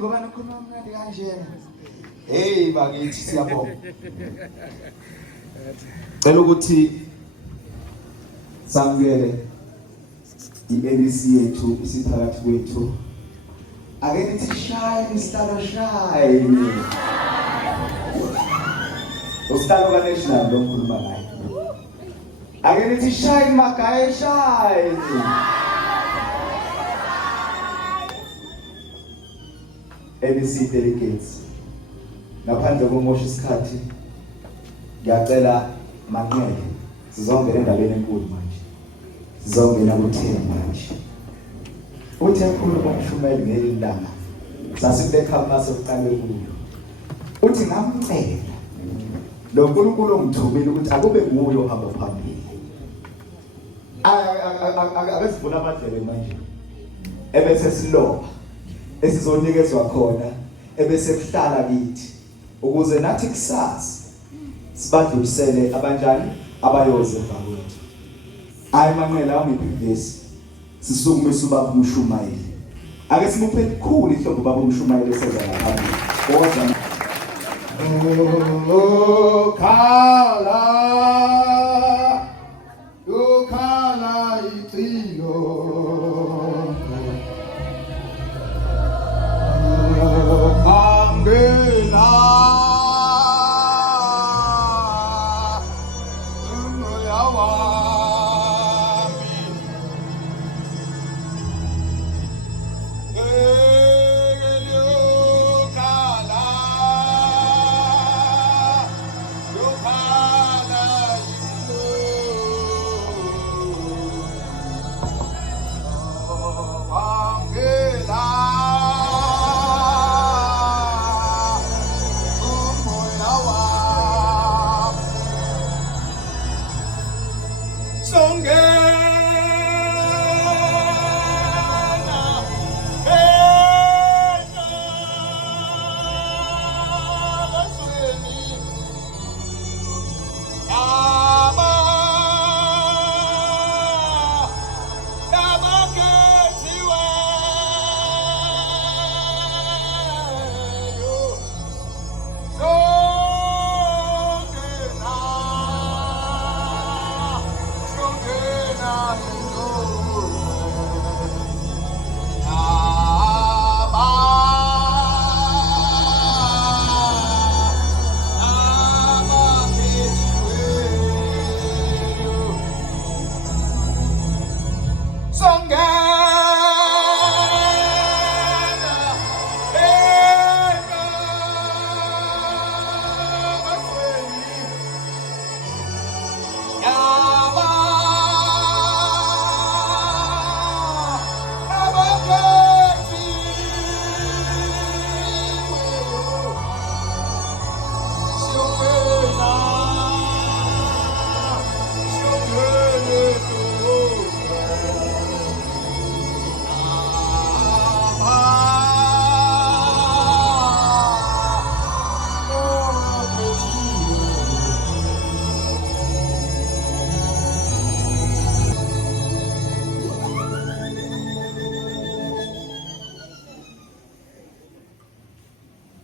ngoba nakhuluma mnandi kanjena. Hey bakithi siyabonga. Cela ukuthi samukele i-ABC yethu isiphakathi kwethu. Ake nithi shine isihlalo shine. Usihlalo ka-national lo ngikhuluma ngayo. Ake nithi shine Magaye shine. ABC delegates. Ngaphandle komosha isikhathi ngiyacela manqele sizongena endabeni enkulu manje. Sizongena ku-10 manje. Uthi ekhulu komshumeli ngelilanga sasikule campus okuqale kuyo. Uthi ngamcela lo nkulunkulu ongithumile ukuthi akube nguye ohamba phambili. Akasivula amadlelo manje. Ebese siloba esizonikezwa khona ebese kuhlala kithi ukuze nathi kusasa sibadlulisele abanjani abayoze emva kwethu. Hayi manqela angiphi sisukumise ubaba uMshumayeli. Ake simuphe likhulu ihlobo ubaba uMshumayeli eseza lapha. Kodwa ukhala icilo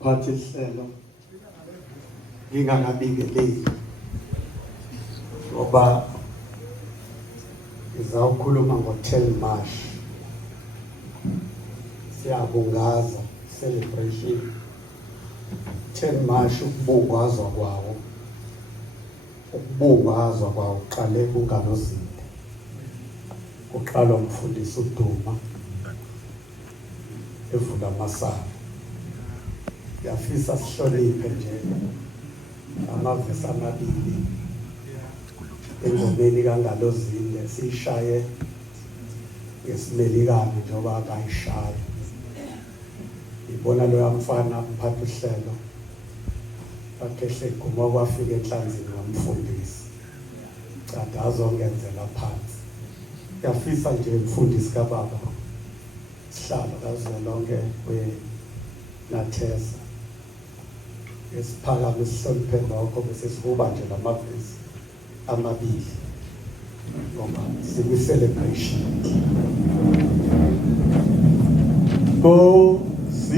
Phathi ihlelo ngingangabingeleli ngoba ngizawukhuluma ngo-10 March. Siyabungaza celebration 10 March. Ukubungazwa kwawo uqale kuNganozile, kuqala umfundisi uDuma evula amasango. Yafisa sihloniphe nje amavesi amabili engomeni kaNganozile, siyishaye ngesimelikane njengoba bayishaya. Ibona lo yamfana mphatha uhlelo bakhehle kuma kwafika enhlanzini ngomfundisi cada azongenzela phansi. Yafisa nje umfundisi kaBaba sihlalo kazwelonke nathesa esiphakame sihloniphe lokho bese sibuba nje lamavesi amabili ngoba sikwi-celebration. Nkosi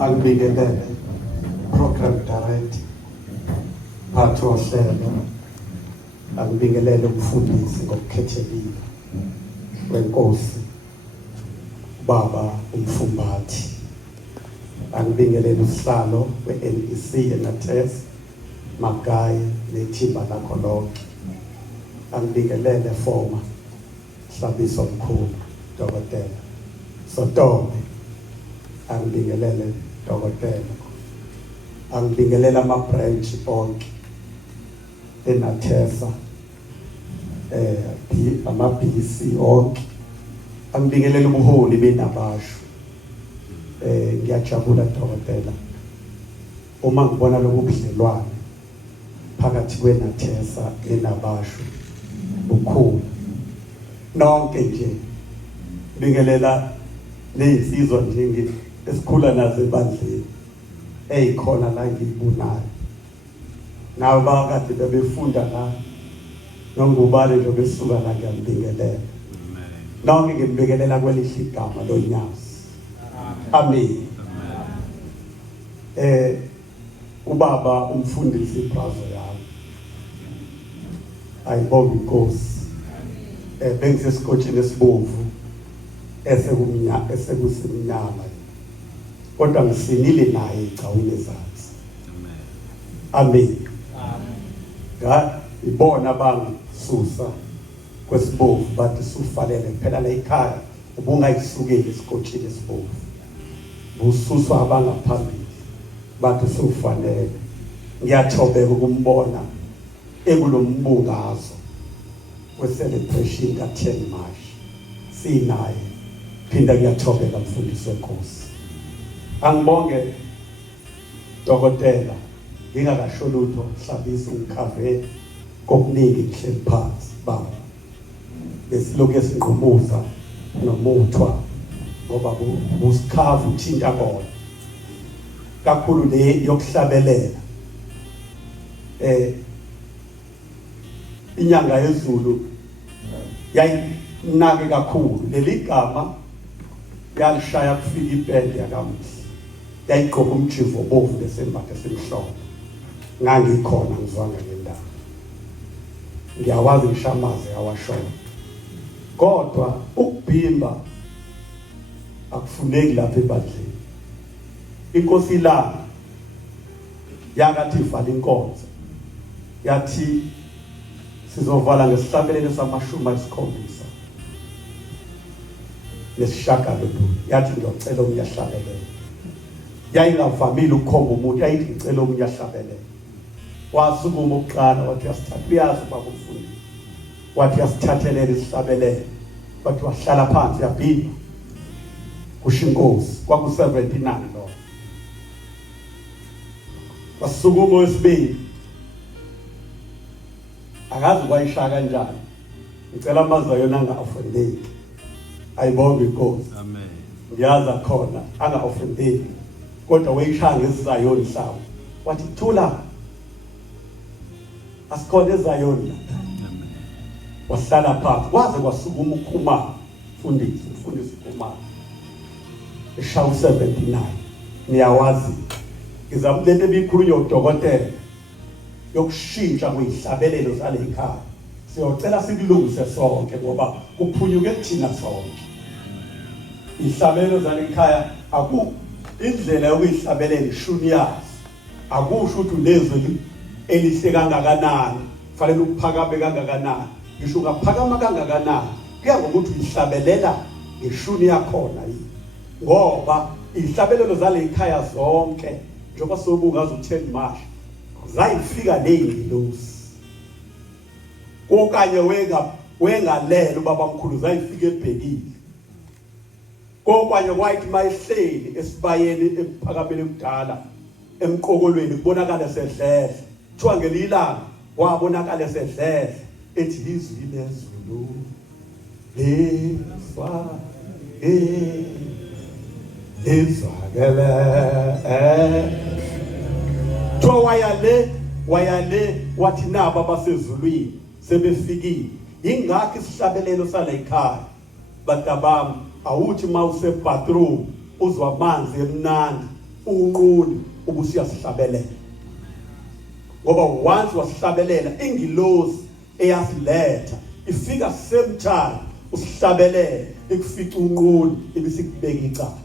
Angibingelele program director phathi wohlelo, angibingelele umfundisi ngokukhethekile wenkosi baba umfumbathi, angibingelele usihlalo we-NEC eNates Magayi nethimba lakho lonke, angibingelele former Hlabiso Mkhulu Dokotela Sotombe, angibingelele Dokotela, angibingelela ama-branch onke eNatesa, ama-BC onke, angibingelela ubuholi beNabasho. Ngiyajabula Dokotela uma ngibona lobu budlelwane phakathi kweNatesa neNabasho bukhulu nonke nje, bingelela ney'nsizwa nje esikhula nazo ebandleni ey'khona la ngiyibonayo, nawe bakade bebefunda la nongubale nje besuka la, ngiyambingelela nonke, ngimbingelela kwelihle igama loNyazi. Amen. Ubaba umfundisi ibrazo yami, ayibonge inkosi, bengisesikotshini esibomvu esekusimnyama, kodwa ngisinile naye egcawini ezansi. Amen. ibona bangisusa kwesibovu bathi sufalele phela la ekhaya ubungayisukeli isikotshini esibovu bususwa abangaphambili bathi sufanele ngiyathobeka ukumbona ekulombungazo we-celebration ka-10 March sinaye phinda ngiyathobeka mfundisi wenkosi angibonge dokotela ngingakasho lutho hlabisa ngikhave kokuningi ngihleli phansi baba besilokhu esinqumuza nomuthwa ngoba busikhavu uthinta bona kakhulu le yokuhlabelela inyanga yezulu yayinake kakhulu leli gama yalishaya kufika ipende yakamuhle yayigqoka umjivo obovu lesembatho esimhlophe ngangikhona ngizwanga ngendaba ngiyawazi ngishamaze awashona kodwa ukubhimba akufuneki lapha ebandleni inkosi ilanga yakathi ivala inkonzo yathi sizovala ngesihlabelelo sama-70 nesishagalolunye yathi ngiyocela omunye ahlabelele yayingavamile ukukhomba umuntu yayithi ngicela omunye ahlabelele wasukuma ukuqala wathi uyasithatha uyazi ubaba umfundisi wathi uyasithathelela isihlabelelo wathi wahlala phansi yabhimba kusho inkosi kwaku-79 lo wasukuma wesibili akazi kwayishaya kanjani ngicela amazi ayona anga-ofendeki ayibonge inkosi amen ngiyazi akhona anga-ofendeki kodwa wayishaya ngesizayoni sawo wathi thula asikhona ezayoni la wahlala phansi kwaze kwasukuma ukhumalo mfundisi ukhumalo eshaya u-79 niyawazi ngizama lento ebikhulunywa udokotela yokushintsha kwihlabelelo zale ekhaya siyocela sikulungise sonke ngoba kuphunyuke kuthina sonke ihlabelelo zale ekhaya indlela yokuyihlabelela ishuniyazi akusho ukuthi ulezwe elihle kangakanani kufanele ukuphakame kangakanani ngisho ungaphakama kangakanani kuya ngokuthi uyihlabelela ngeshuni yakhona yini ngoba ihlabelelo zale ekhaya zonke njengoba sobungaza u-10 March zayifika ney'ngilosi okanye wengalela ubaba mkhulu zayifika ebhekile kokanye kwayithi mayihleli esibayeni emphakameni kudala emqokolweni kubonakala sedlele kuthiwa ngelilanga wabonakala sedlele ethi izwi lezulu lifa lizwakele kuthiwa wayale wathi naba basezulwini sebefikile ingakho isihlabelelo sala ekhaya batabami awuthi mawuse-bathroom uzwa amanzi emnandi unquni ubusiyasihlabelela ngoba once wasihlabelela ingilosi eyasiletha ifika same time usihlabelele ikufica unquni ibisikubeka icala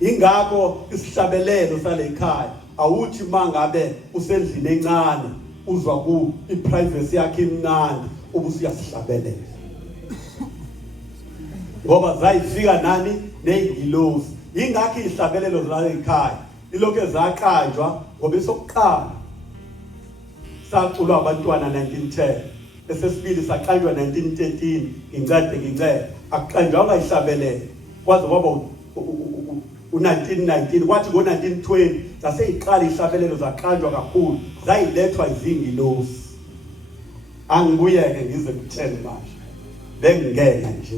ingakho isihlabelelo sale ekhaya awuthi mangabe usendlini encane uzwa ku iprivacy yakhe imnandi ubusiyasihlabelela ngoba zayifika nani ney'ngilosi ingakho ihlabelelo zala ekhaya ilokhu ezaqanjwa ngoba esokuqala saculwa abantwana 1910 esesibili saqanjwa 1913 ngincede akuqanjwanga ihlabelelo kwaze kwaba u-1919 kwathi ngo-1920 zaseyiqala ihlabelelo zaqanjwa kakhulu zayilethwa izingilosi angibuyeke ngize ku-10 March bengingena nje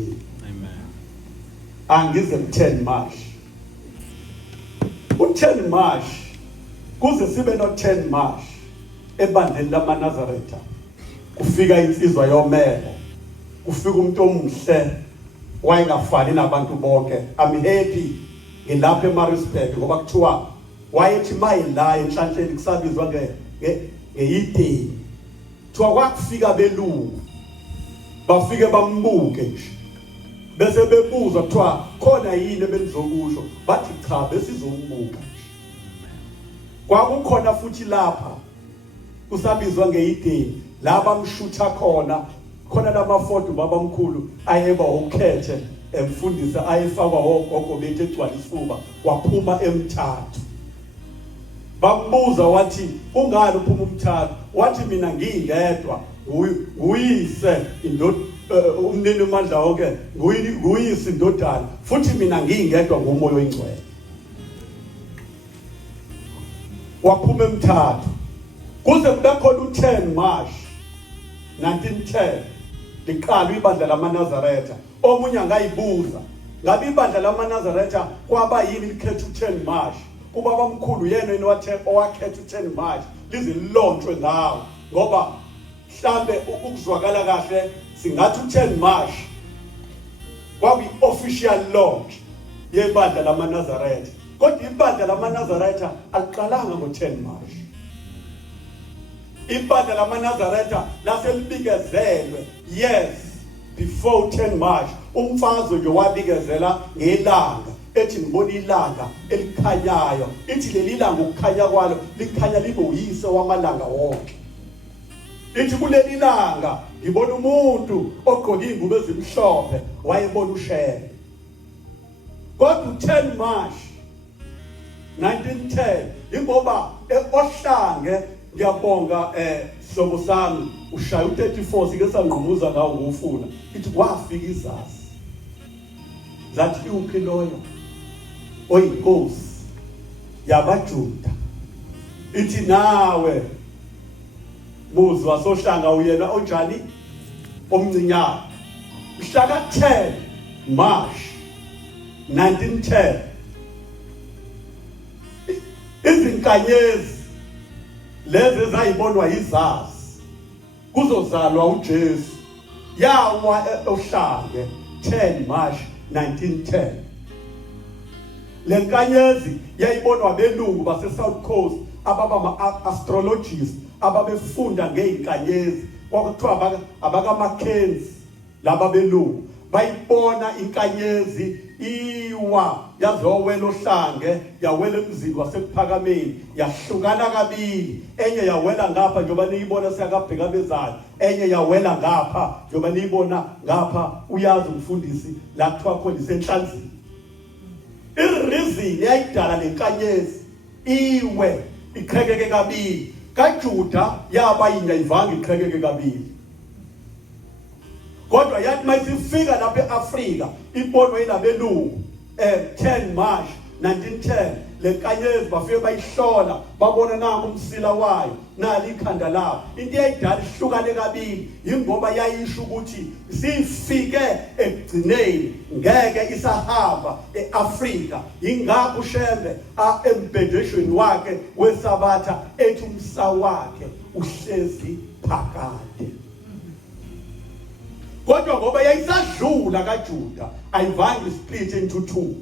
angize ku-10 March u-10 March kuze sibe no-10 March ebandleni lamaNazaretha kufika insizwa yomelo kufika umuntu omuhle wayengafani nabantu bonke I'm happy ngilapha eMaritzburg ngoba kuthiwa wayethi mayila enhlanhleni kusabizwa ngeyideni kuthiwa kwakufika belungu bafike bambuke nje bese bebuza kuthiwa khona yini ebenizokusho bathi cha besizombuka kwakukhona futhi lapha kusabizwa ngeyidini la bamshutha khona lamafoto babamkhulu ayeba ukhethe emfundisa ayefakwa ogogo bethu egcwala isifuba waphuma emthathu. Bambuza wathi ungani uphuma umthathu? Wathi mina ngiyedwa uyise umnini uMandla wonke nguyise indodana futhi mina ngiyedwa ngomoya oyingcwele. Waphuma emthathu kuze kube khona u10 March 1910 liqala ibandla lamaNazaretha. Omunye ngayibuza ngabe ibandla lamaNazaretha kwaba yini likhetha u10 March? Ubaba omkhulu yena owakhetha u10 March lize lilontshwe ngawo ngoba mhlambe ukuzwakala kahle singathi u10 March kwabi official launch yebandla lamaNazaretha. Kodwa ibandla lamaNazaretha aliqalanga ngo10 March. Ibandla lamaNazaretha laselibikezelwe yes before 10 March. Umfazo nje wabikezela ngelanga ethi ngibona ilanga elikhanyayo. Ithi leli langa ukukhanya kwalo likhanya libe uyise wamalanga wonke. Ithi kuleli langa ngibona umuntu ogqoke ingubo ezimhlophe wayebona ushele. Kodwa 10 March 1910 ingoba ohlange ngiyabonga hlobo sami ushaya u34 sike sanqumuza ngawo ngufuna ithi kwafika izazi zathi uphi loyo oyinkosi yabaJuda ithi nawe muzwa sohlanga uyena onjani omncinyane. Mhla ka10 March 1910 izinkanyezi lezi ezayibonwa izazi kuzozalwa uJesu yawa ohlange 10 March 1910. Lenkanyezi yayibonwa belungu base South Coast ababa astrologists ababefunda ngeinkanyezi kwakuthiwa abaka Mackenzie laba belungu bayibona inkanyezi iwa yazowela ohlange yawela emzini wasekuphakameni yahlukana kabili. Enye yawela ngapha njoba niyibona siyakabheka bezayo, enye yawela ngapha njoba niyibona ngapha uyazi umfundisi la kuthiwa khona isenhlanzini. Ireason yayidala lenkanyezi iwe iqhekeke kabili. kaJuda yaba yingayivanga iqhekeke kabili. Kodwa yathi mayisifika lapha eAfrika ibonwe inabelungu 10 March 1910 lenkanyezi bafike bayihlola babona nangu umsila wayo nali ikhanda lawo. Into eyayidala ihlukane kabili ingoba yayisho ukuthi sifike ekugcineni ngeke isahamba eAfrika. Ingakho uShembe embhedeshweni wakhe wesabatha ethi umsa wakhe uhlezi phakade. Kodwa ngoba yayisadlula kaJuda ayivanga split into two.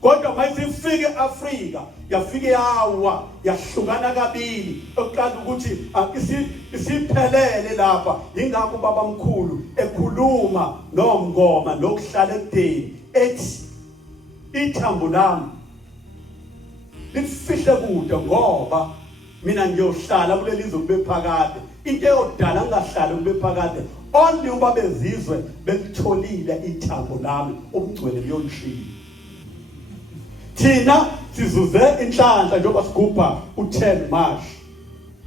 Kodwa mayisifike eAfrika yafike yawa yahlukana kabili oqala ukuthi isiphelele lapha. Ingakho baba mkhulu ekhuluma nomngoma nokuhlala ekudeni ethi ithambo lami lifihle kude ngoba mina ngiyohlala kuleli izwe kube phakade. Into eyodala ngingahlali kube phakade only uba bezizwe belitholile ithambo lami umgcwele liyonishila. Thina sizuze inhlanhla njengoba sigubha u10 March.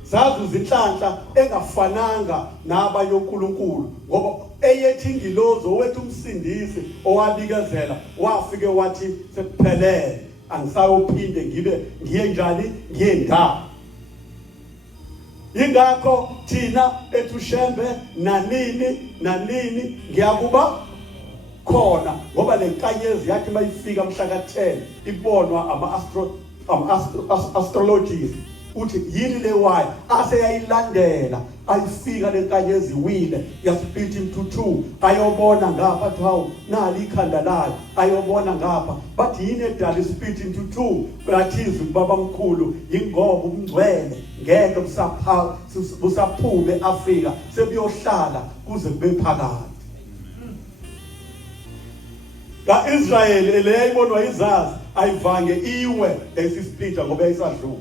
Sazuza inhlanhla engafananga nabanye uNkulunkulu ngoba eyethi ingilozo wethu umsindisi owabikezela wafike wathi sekuphelele angisayophinde ngiye njani ngiye ngapha. Ingakho thina eThushembe nanini ngiyakuba khona ngoba lenkanyezi yathi mayifika mhla ka10 ibonwa astrologists uthi yini le wayo aseyayilandela ayifika lenkanyezi wile yasplit into two ayobona ngapha athi hawu nali ikhanda layo ayobona ngapha bathi yini edala split into two bathiza ubaba mkhulu ingoba umngcwele ngeke busaphume eAfrika sebuyohlala kuze kube phakade. kaIsrael leyayibonwa izazi ayivange iwe esisplita ngoba yayisadlula.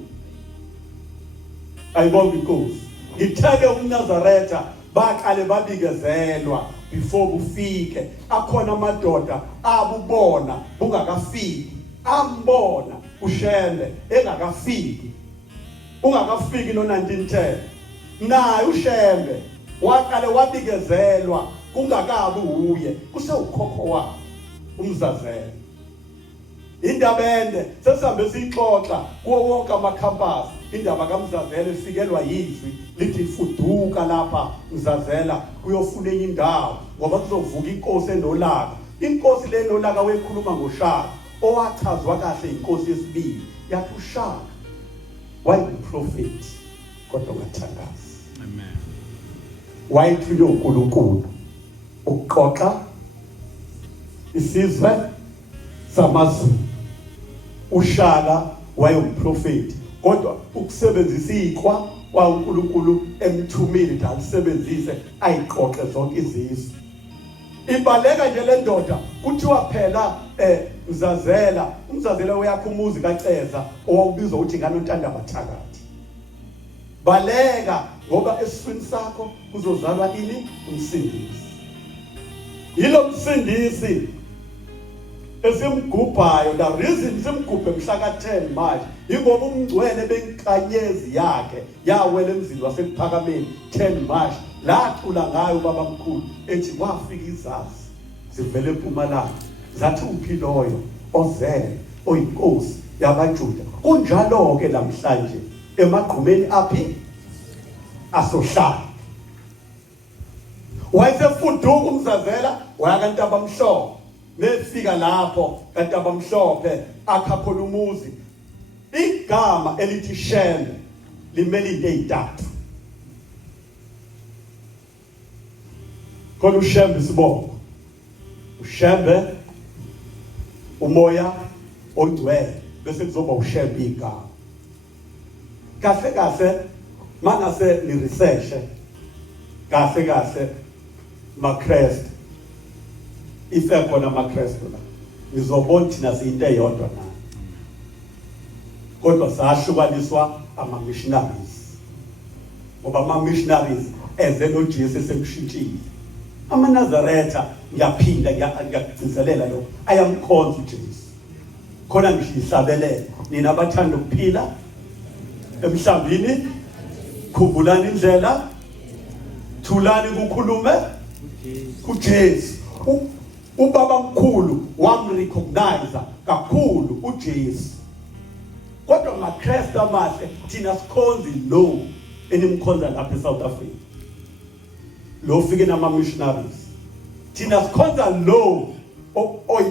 ayibonga inkosi. Ngitheke umNazaretha baqale babikezelwa before kufike. Akhona amadoda abubona bungakafiki, ambona uShembe engakafiki, ungakafiki no 1910. Naye uShembe waqale wabikezelwa kungakabi uye, kusewukhokho wakhe uMzazela. Indaba ende sesihambe sixoxa kuwo wonke amakhampasi indaba kaMzazela efikelwa yizwi lithi fuduka lapha Mzazela kuyofuna enye indawo ngoba kuzovuka inkosi enolaka. Inkosi le nolaka wekhuluma ngoShaka owachazwa kahle inkosi yesibili yathi uShaka wayeprofeti kodwa ngathangazi. Amen. Wayethunywe uNkulunkulu ukuxoxa isizwe samaZulu. uShaka wayumprofeti kodwa ukusebenzisa iqhwa kwaNkulunkulu emthumile ukuthi alisebenzise ayiqoqe zonke izizwe. Ibaleka nje le ndoda kuthiwa phela umzazela uyakho umuzi kaCeza owawubizwa ukuthi nganontanda bathakathi. Baleka ngoba esifini sakho kuzozalwa ini? Umsindisi. Yilo msindisi esimgubhayo, la reason simgubhe mhla ka10 March ingoba umngcwele benkanyezi yakhe yawela emzini wasephakameni 10 March lathula ngayo ubaba mkhulu ethi kwafika izazi zivele eMpumalanga zathi uphi loyo ozele oyinkosi yabaJuda. Kunjalo ke namhlanje emagqumeni aphi asohlala. Wayesefuduka uMzazela waya kaNtabamhlophe. Nefika lapho kaNtabamhlophe akhakhona umuzi. Igama elithi Shembe limele into eyithathu. Khona uShembe isibongo, uShembe umoya ongcwele, bese kuzoba uShembe igama. Kahle kahle mangase ni research kahle maKristu ife khona maKristu la nizobona thina siyinto eyodwa na. Kodwa sahlukaniswa ama-missionaries ngoba ama-missionaries eze noJesu esemshintshile. AmaNazaretha ngiyaphinda ngiyagcizelela lo ayamkhonza uJesu. Khona ngisho ihlabelele nina abathanda ukuphila emhlambini, khumbulani indlela, thulani kukhulume kuJesu. Ubaba mkhulu wamrecognize kakhulu uJesu. Kodwa maKristu amahle thina sikhonza lo enimkhonza lapha eSouth Africa. Lo ufike nama-missionaries. Thina sikhonza lo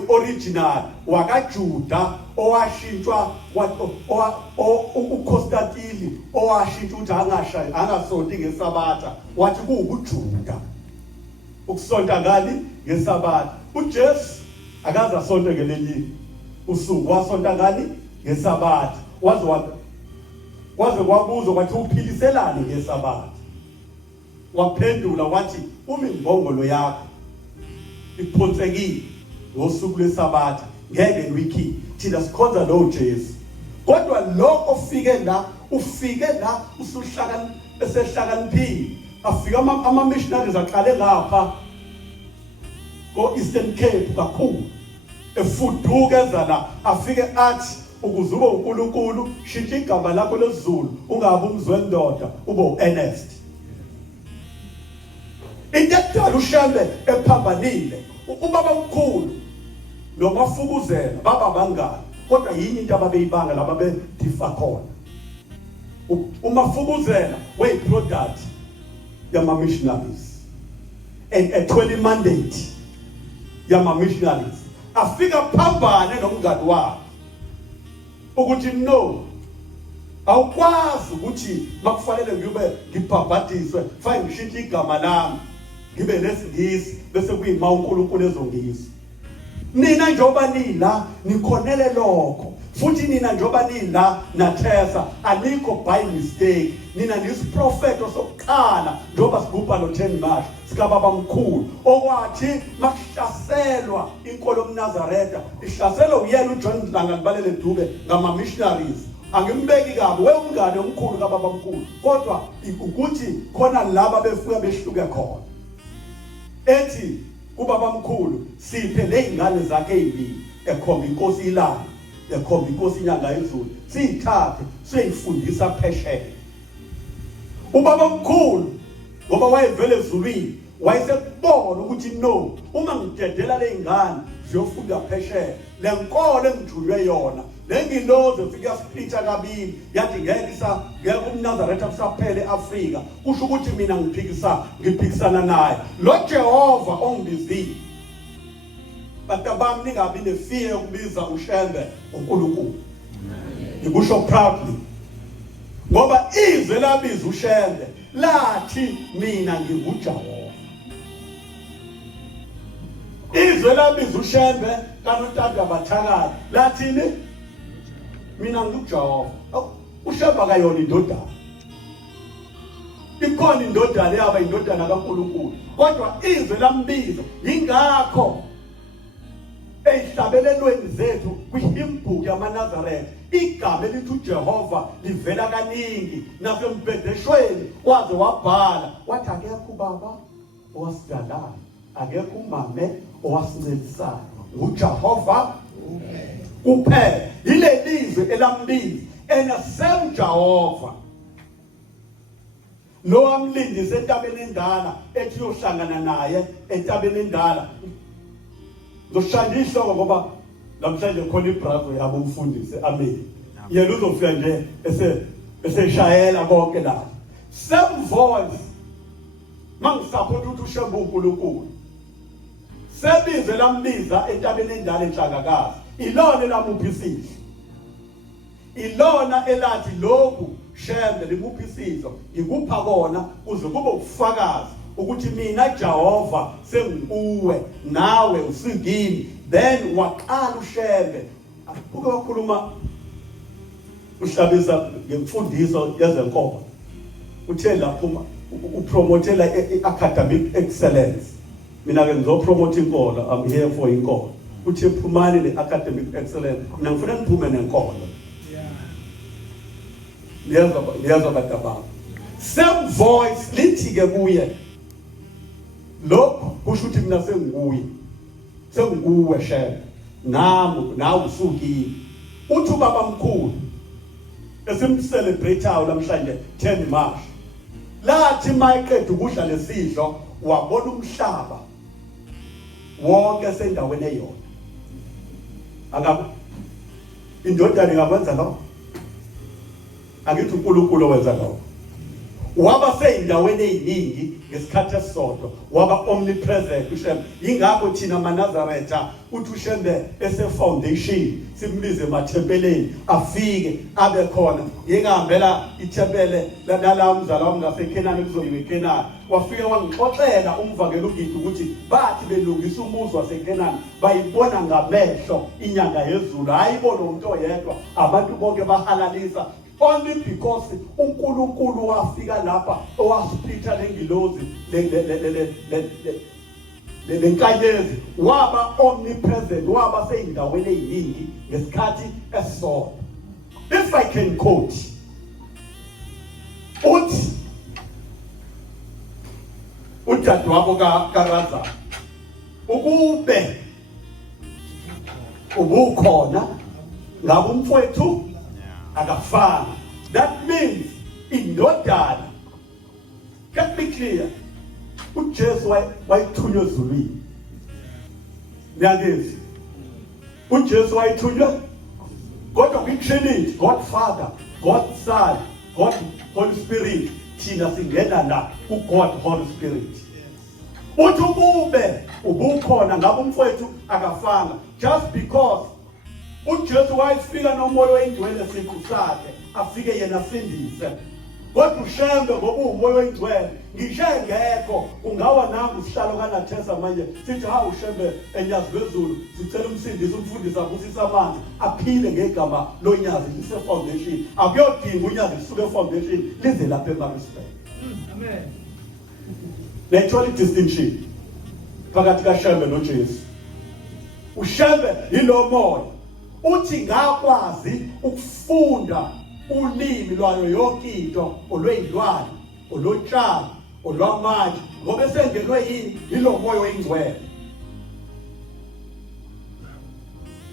original wakaJuda owashintshwa uConstantine owashintsha ukuthi angasonti ngeSabatha wathi kuwuJuda ukusonta ngani ngeSabatha. uJesu akaze asonte ngelinye usuku, wasonta ngani ngeSabatha. Waze kwabuzwa kwathi uphiliselani ngeSabatha. Waphendula wathi uma imbongolo yakho iphonsekile ngosuku lweSabatha ngeke ngiyikhiphe. Thina sikhonza lo Jesu. Kodwa lo ufike la esehlakaniphile. Afika ama-missionaries aqale ngapha ko-Eastern Cape kakhulu efuduka eza la afike athi ukuze ube uNkulunkulu shintsha igama lakho lesiZulu ungabe umzwendoda ube uErnest. Into edala uShembe ephambanile ubaba omkhulu noMafukuzela baba bangani, kodwa yini into ababeyibanga laba bedifa khona. uMafukuzela weyiproduct yama-missionaries and a 20 mandate yama-missionaries. Afika phambane nomngani wakhe ukuthi no, awukwazi ukuthi makufanele ngibhabhadiswe fine ngishintshe igama lami ngibe lesingisi bese kuyima uNkulunkulu ezongisi. Nina njoba nila nikhonele lokho, futhi nina njoba nila nathesa anikho by mistake. Nina nisiprofeto sokuqala njoba sigubha lo 10 March sikababa mkhulu okwathi makuhlaselwa inkolo yoMnazaretha ihlaselwa uyena uJohn Dlanga libalele Dube ngama-missionaries Angimbeki kabi weungane omkhulu kababa omkhulu kodwa ukuthi khona laba befika behluke khona ethi kubaba omkhulu siphe lezingane zakhe ezibili ekhomba inkosi ilanga ekhomba inkosi inyanga yezulu siyithathe siyifundisa phesheya. Ubaba omkhulu ngoba wayevele ezulwini wayesekubona ukuthi no uma ngidedela lezingane ziyofunda phesheya lenkolo engithunywe yona lengiloze ufika sipitha kabili yathi ngeke umNazaretha kusaphele eAfrika kusho ukuthi mina ngiphikisana naye lo Jehova ongibizile. Batabami ningabi nefear yokubiza uShembe uNkulunkulu. Ngikusho proudly ngoba izwe labiza uShembe lathi mina nginguJehova. Izwe labiza uShembe kaNontando abathakazi lathini mina nguJehova. uShembe akayona indodana. Ikhona indodana yaba indodana kaNkulunkulu kodwa izwe lambiza ingakho ezihlabelelweni zethu kwi-hymn book yamaNazaretha igama elithi uJehova livela kaningi nasembhedeshweni waze wabhala wathi akekho ubaba owasidalayo akekho umame owasincedisayo uJehova kuphela. Yile lizwe elambiza same Jehova lo amlindise entabeni endala ethi yohlangana naye entabeni endala. Ngoshandiswa ngoba namhlanje khona ibrazo yabo umfundisi amen. Yena uzofika nje eseshayela konke la. Same voice mangisaphoth ukuthi uShembe uNkulunkulu. Sebize lambiza entabeni endala enhlangakazi. Ilona elamupha isidlo. Ilona elathi lokhu Shembe limupha isidlo ngikupha kona uze kube ubufakazi ukuthi mina Jehova sengikuwe nawe usingimi. Then waqala uShembe uke wakhuluma uhlabisa ngemfundiso yezenkolo uthe lapho upromotela academic excellence. Mina ke ngizopromote inkolo, I'm here for inkolo. Uthi phumani ne-academic excellence mina ngifuna ngiphume nenkolo. Liyazwa batabanga same voice lithi ke kuye lokho kusho ukuthi mina sengikuwe Shembe nawe usukile. Uthi ubaba mkhulu esimcelebrateayo namhlanje 10 March lathi mayiqeda ukudla lesidlo wabona umhlaba wonke sendaweni eyona. Akabe indodana ingakwenza lokho? Angithi uNkulunkulu owenza lokho. Waba seyindaweni eziningi ngesikhathi esisodwa waba omnipresent uShembe. Ingakho thina amaNazaretha uthi uShembe ese-foundation simbize emathempeleni afike abe khona. Ngingahambela ithempele lala umzala wami ngaseKhenani kuzoyiwe eKhenani wafike wangixoxela umvakelo uGidi ukuthi bathi belungisa umuzi waseKhenani bayibona ngamehlo inyanga yezulu hayibona umuntu oyedwa abantu bonke bahalalisa only because uNkulunkulu wafika lapha owasipitha lengilozi lenkanyezi waba omnipresent waba seyindaweni eziningi ngesikhathi esisodwa. If I can quote uthi udadewabo kaRaza ukube ubukhona ngabe umfowethu akafana. That means indodana. Let me clear. uJesu wayithunywa ezulwini. Niyangizwa? uJesu wayithunywa kodwa kwi-Trinity, God Father, God Son, God Holy Spirit. Thina singena la uGod Holy Spirit. Uthi ukube ubukhona ngabe umfowethu akafanga just because uJesu wayefika nomoya oyingcwele siqu sakhe afike yena sindise. Kodwa uShembe ngoba umoya oyingcwele ngisho engekho ungawa nami usihlalo kaNathesa manje sithi ha uShembe enyazi bezulu sicela umsindisi umfundisi abusisa amanzi aphile ngegama lonyazi lise foundation akuyodinga unyazi lisuke foundation lize lapha eMaritzburg. Amen. Naturally distinction phakathi kaShembe noJesu. uShembe yilo moya uthi ngakwazi ukufunda ulimi lwayo yonke into olweyilwane olotshani olwamanje ngoba esengenwe yini yilo moya oyingcwele.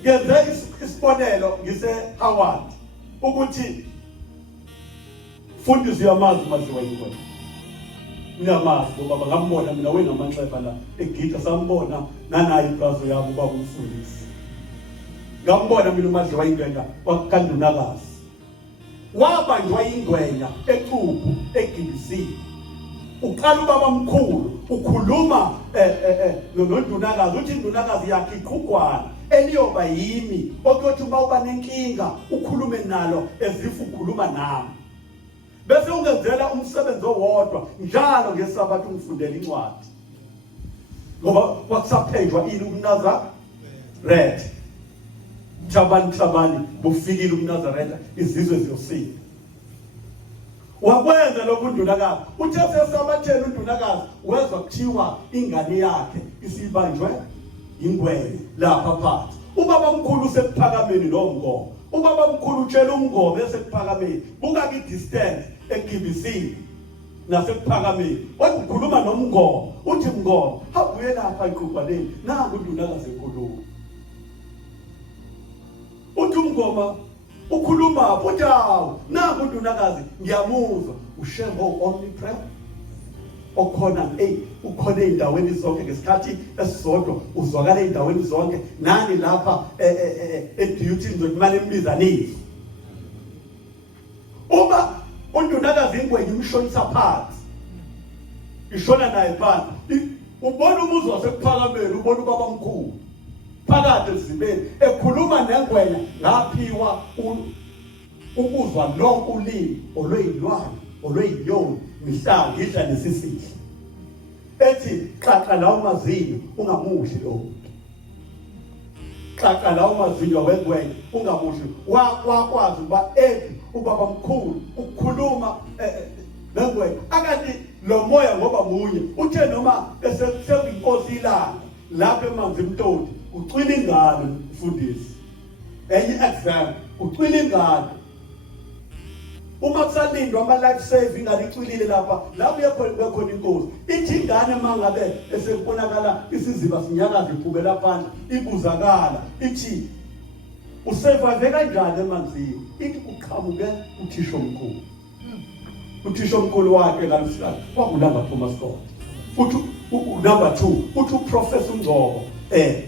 Ngenze isibonelo ngise Howard ukuthi fundisi yamazi maziwa yingcwele. Ngiyamazi ngoba ngambona mina wengamanxeba la egida sambona nanayi ibrazo yabo baba umfundisi. Ngambona mina uMadliwa ingwenya wakandunakazi. Wabanjwa ingwenya eCuphu eGBC. Uqala ubaba omkhulu ukhuluma nondunakazi uthi indunakazi yakhe iqhugwana eliyoba yimi okuyothi uma uba nenkinga ukhulume nalo ezifu ukhuluma nami. Bese ungenzela umsebenzi owodwa njalo ngeSabatha ungifundela incwadi. Ngoba kwakusaphejwa ini uNazaretha. Thabani bufikile uNazaretha izizwe ziyosika. Wakwenza lokhu undunakazi. Uthe seSabatheni undunakazi wezwa kuthiwa ingane yakhe isibanjwe ingwele lapha phansi. Ubaba omkhulu usephakameni nomngomo. Ubaba omkhulu utshela umngomo esephakameni. Buka ki distance eGBC nasephakameni. Wathi ukhuluma nomngomo. Uthi mngomo, habuye lapha iqhubhaleni. Nangu undunakazi enkulumo. Uthi umngoma ukhuluma futhi hawo nangu undunakazi ngiyamuzwa uShembo omnipresent okhona ukhona endaweni zonke ngesikhathi esisodwa uzwakala endaweni zonke nani lapha eduty ngizokumane imbizanisi. Uma undunakazi ingwenye imshonisa phansi ishona naye phansi ubona umuzi wasephakameni ubona ubaba omkhulu phakathi ezibeni ekhuluma nengwenya ngaphiwa ukuzwa lonke ulimi olweyilwane olweyinyoni mihla ngidla nesisihle ethi xaxa lawo mazinyo ungamushi lo xaxa lawo mazinyo wengwenya ungamushi wakwazi uba ubaba mkhulu ukukhuluma nengwenya akathi lo moya ngoba munye uthe noma esekuyinkosi ilanga lapha emanzi emtoti ucwila ingane mfundisi enye exam ucwila ingane uma kusalindwa ama life saving alicwilile lapha uyakhona inkosi ithi ingane mangabe esekubonakala isiziba sinyakaza iphumela phansi ibuzakala ithi usurvive kanjani emanzini ithi uqhamuke uthisha omkhulu uthisha omkhulu wakhe kaMhlanga kwakulanga Thomas Scott uthi number 2 uthi uprofessor uNgcobo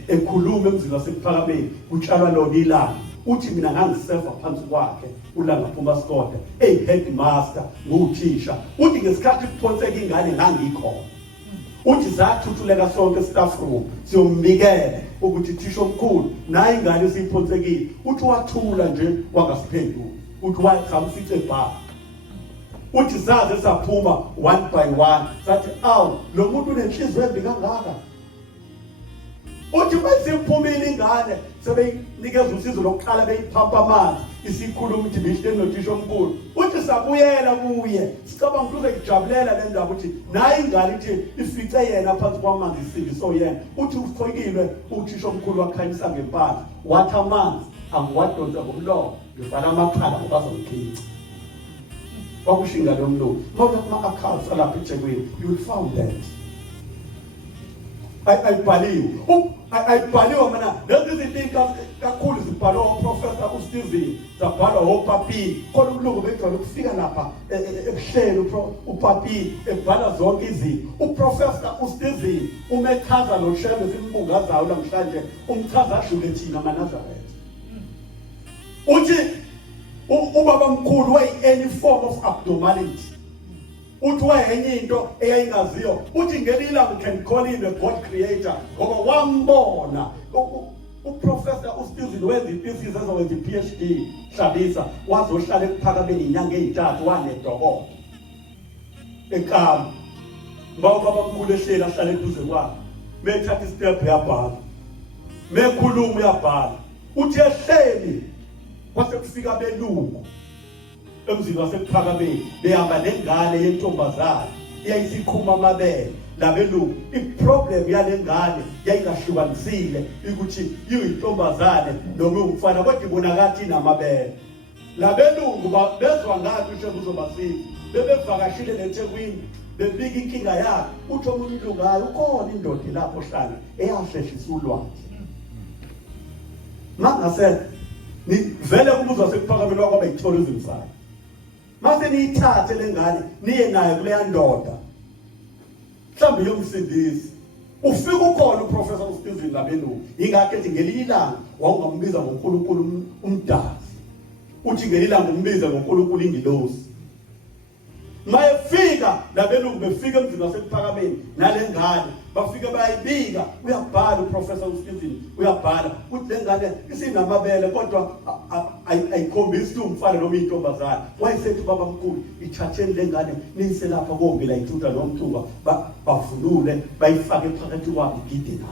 ekhuluma emzini wasephakameni utshalwa lona ilanga uthi mina ngangiseva phansi kwakhe ulanga Thomas Scott headmaster nguthisha uthi ngesikhathi kuphonseka ingane ngangikhona uthi zathuthuleka sonke staff room siyombikela ukuthi thisha omkhulu nayi ingane siyiphonsekile uthi wathula nje wangasiphenduki uthi waqhamisa icebha uthi saze saphuma one by one sathi awu lo muntu unenhliziyo embi kangaka uthi besiphumile ingane sebeyinikeza usizo lokuqala beyiphampa amanzi isikhuluma ukuthi bihleli nothisha omkhulu uthi sabuyela kuye sicabanga ukuthi uzoyijabulela le ndaba ukuthi nayi ingane ithi ifice yena phansi kwamanzi isibiso yena uthi ufoyikile uthisha omkhulu wakhanyisa ngempala wathi amanzi angiwadonsa ngomlomo ngifana amakhala ngoba azongikhica wakushinga lo mlomo mawuya kuma accounts alapha eThekwini you will find that ayibhaliwe mina lezi zinto kakhulu zibhalwa uProfessor uSteven zabhalwa oPapi khona umlungu bejwayele ukufika lapha ebuhlelo uPapi ebhala zonke izinto uProfessor uSteven umechaza noShembe simbungazayo namhlanje umchaza ashule thina maNazaretha uthi ubaba mkhulu way any form of abnormality uthi wayenye into eyayingaziyo uthi ngelila we can call him a God creator ngoba wambona uProfessor uSteven wenza ithesis ezowenza iPhD Hlabisa wazohlala ekuphakameni inyanga ezintathu wanedokotela ekama baba mkhulu ehleli ahlala eduze kwakhe methatha istep yabhala mekhuluma uyabhala uthi ehleli kwase kufika belungu emzini wasephakameni behamba nengane yentombazana yayisiqhuma amabele labelungu. Iproblem yale ngane yayingahlukanisile ukuthi iyintombazane noma umfana kodwa ibonakala inamabele. Labelungu bezwa ngathi usho uzobasiza. Bebevakashile leThekwini bebika inkinga yakhe. Uthi omunye ilungayo ukhona indoda lapho hlala eyasheshisa ulwandle. Mangase ni vele kubuzwa sekuphakamela kwaba i-tourism side. Mase niyithathe lengane niye naye kuleya ndoda. Mhlawumbe yomsindisi. Ufika ukhona uProfessor Stephen Labelungu. Ingakho ethi ngelinye ilanga wawungambiza ngoNkulunkulu umdasi. Uthi ngelinye ilanga umbiza ngoNkulunkulu ingilosi. Mayefika Labelungu befika emzini wasePhakameni nalengane bafika bayibika uyabhala uProfessor Stephen uyabhala uthi lengane isinamabele kodwa ayikhombisi umfana noma intombazana. Wayesethi babamkhulu ithatheni lengane niyise lapha kombi la ithutha nomcuba bavulule bayifake phakathi kwabo igidina.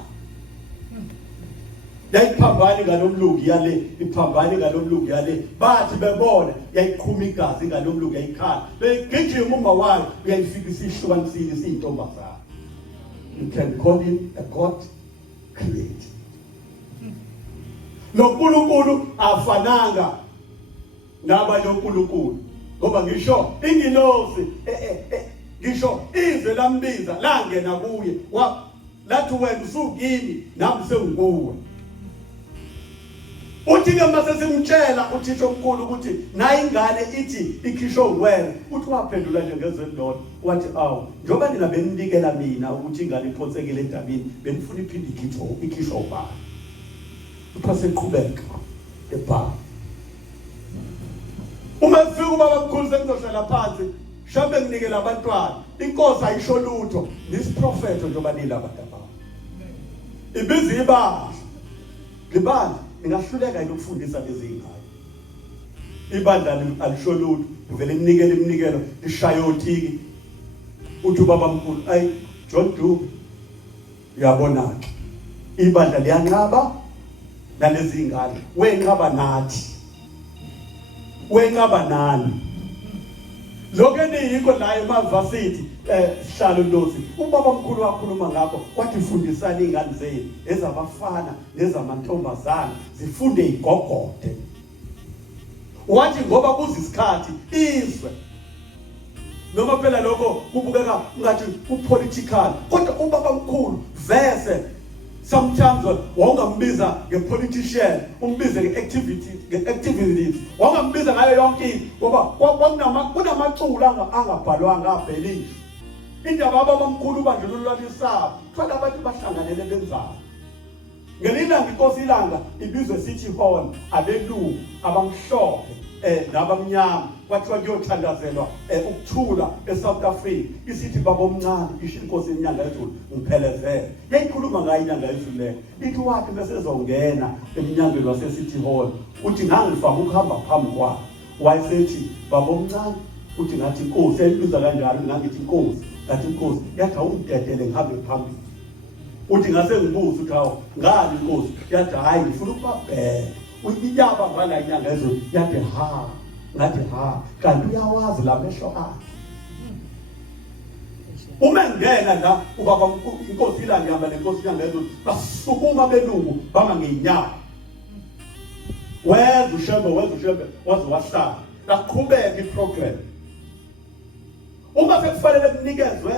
Yayiphambani ngalomlungu yale iphambani ngalomlungu yale bathi bebona yayiqhuma igazi ngalomlungu yayikhala begijima uma wayo uyayifika isihlukanisile isiyintombazana. You can call him a God created. Lonkulunkulu afananga nabanye onkulunkulu ngoba ngisho ingilosi ngisho izwe lambiza langena kuye lathi wena usukimi nami sengikuwe. Uthi ke mase simtshela uthisha omkhulu ukuthi nayi ingane ithi ikhisho wena. Uthi waphendula nje ngezendodwa wathi awu njoba nina beninikela mina ukuthi ingane iphonsekele endabeni benifuna iphinde ikhisho ubani. Uphase qhubeka ebha. Uma ufika ubaba mkhulu sekuzohlala phansi shambe nginikela abantwana inkosi ayisho lutho nisiprofeto njoba nila abantwana. Ibizi ibandla libandla ningahluleka ukufundisa lezi ngane. Ibandla alisho lutho uvele ninikele iminikelo ishayo uthiki uthi ubaba mkhulu ay John Dube uyabona ke ibandla liyanqaba nalezi ngane wenqaba nathi wenqaba nani lokho niyiko la eMavasithi sihlalo Ndosi ubaba mkhulu wakhuluma ngakho wathi fundisana izingane zenu ezabafana nezamantombazana zifunde igogode. Wathi ngoba kuzisikhathi izwe noma phela lokho kubukeka ngathi upolitical kodwa ubaba mkhulu vese sometimes wongambiza ngepolitician umbize ngeactivities wongambiza ngayo yonke into ngoba kunamacula angabhalwanga abhelisho. Indaba abamkhulu bandlululo lalisaba thola abantu bahlanganele benzana. Ngelilanga inkosi ilanga ibizwe City Hall abelungu abamhlophe nabamnyama kwathiwa kuyothandazelwa ukuthula eSouth Africa. Isithi babomncane isho inkosi enyanga yezulu ngiphelezele yayikhuluma ngayo inyanga yezulu leyo ithi wathi besezongena eminyangweni wase City Hall uthi ngangifaka ukuhamba phambi kwakhe wayesethi babomncane uthi ngathi inkosi eyibiza kanjalo ngangithi inkosi ngathi inkosi yathi awungidedele ngihambe phambili. Uthi ngase ngibuza uthi hawo ngani inkosi yathi hayi ngifuna ukubabheka uyiyaba ngala inyanga yezulu yathi ha ngathi ha kanti uyawazi lamehlo akhe. Uma ngena la ubaba inkosi ilangihamba lenkosi inyanga yezulu basukuma belungu bama ngeinyawo. Weza ushembe waze wahlala laqhubeka iprogram. Uma sekufanele kunikezwe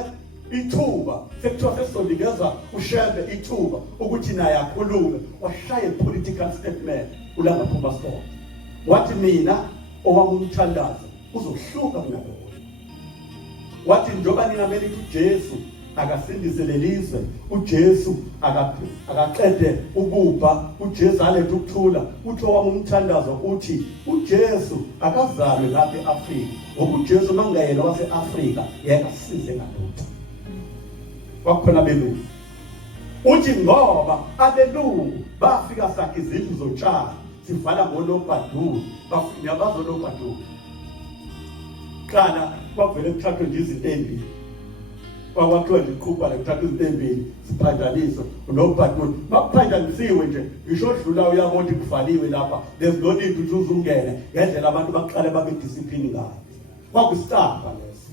ithuba sekuthiwa sesizonikezwa ushembe ithuba ukuthi naye akhulume washaya political statement ulanga Pastor wathi mina owamumthandaza uzohluka kunalona. Wathi njoba ningamele uJesu akasindise lelizwe uJesu akaqede ukupha uJesu alethe ukuthula uthi owamumthandazo uthi uJesu akazalwe lapha eAfrika ngoba uJesu mangayena waseAfrika yeka size ngalutho. Wakhona belungu uthi ngoba abelungu bafika sakhe izindlu zotshani sivala ngoNobhadulu bafika abazonobhadulu kana kwavele kuthathwe nje izinto ezimbi kwakuthiwa nje iqhuba la kuthathwe izinto ezimbi siphanjaniswa uNobhadulu bakuphanjanisiwe nje ngisho odlula uyabona kuvaliwe lapha there's no need ukuthi uzungene ngendlela abantu baqale babe discipline ngayo kwakusitapa leso.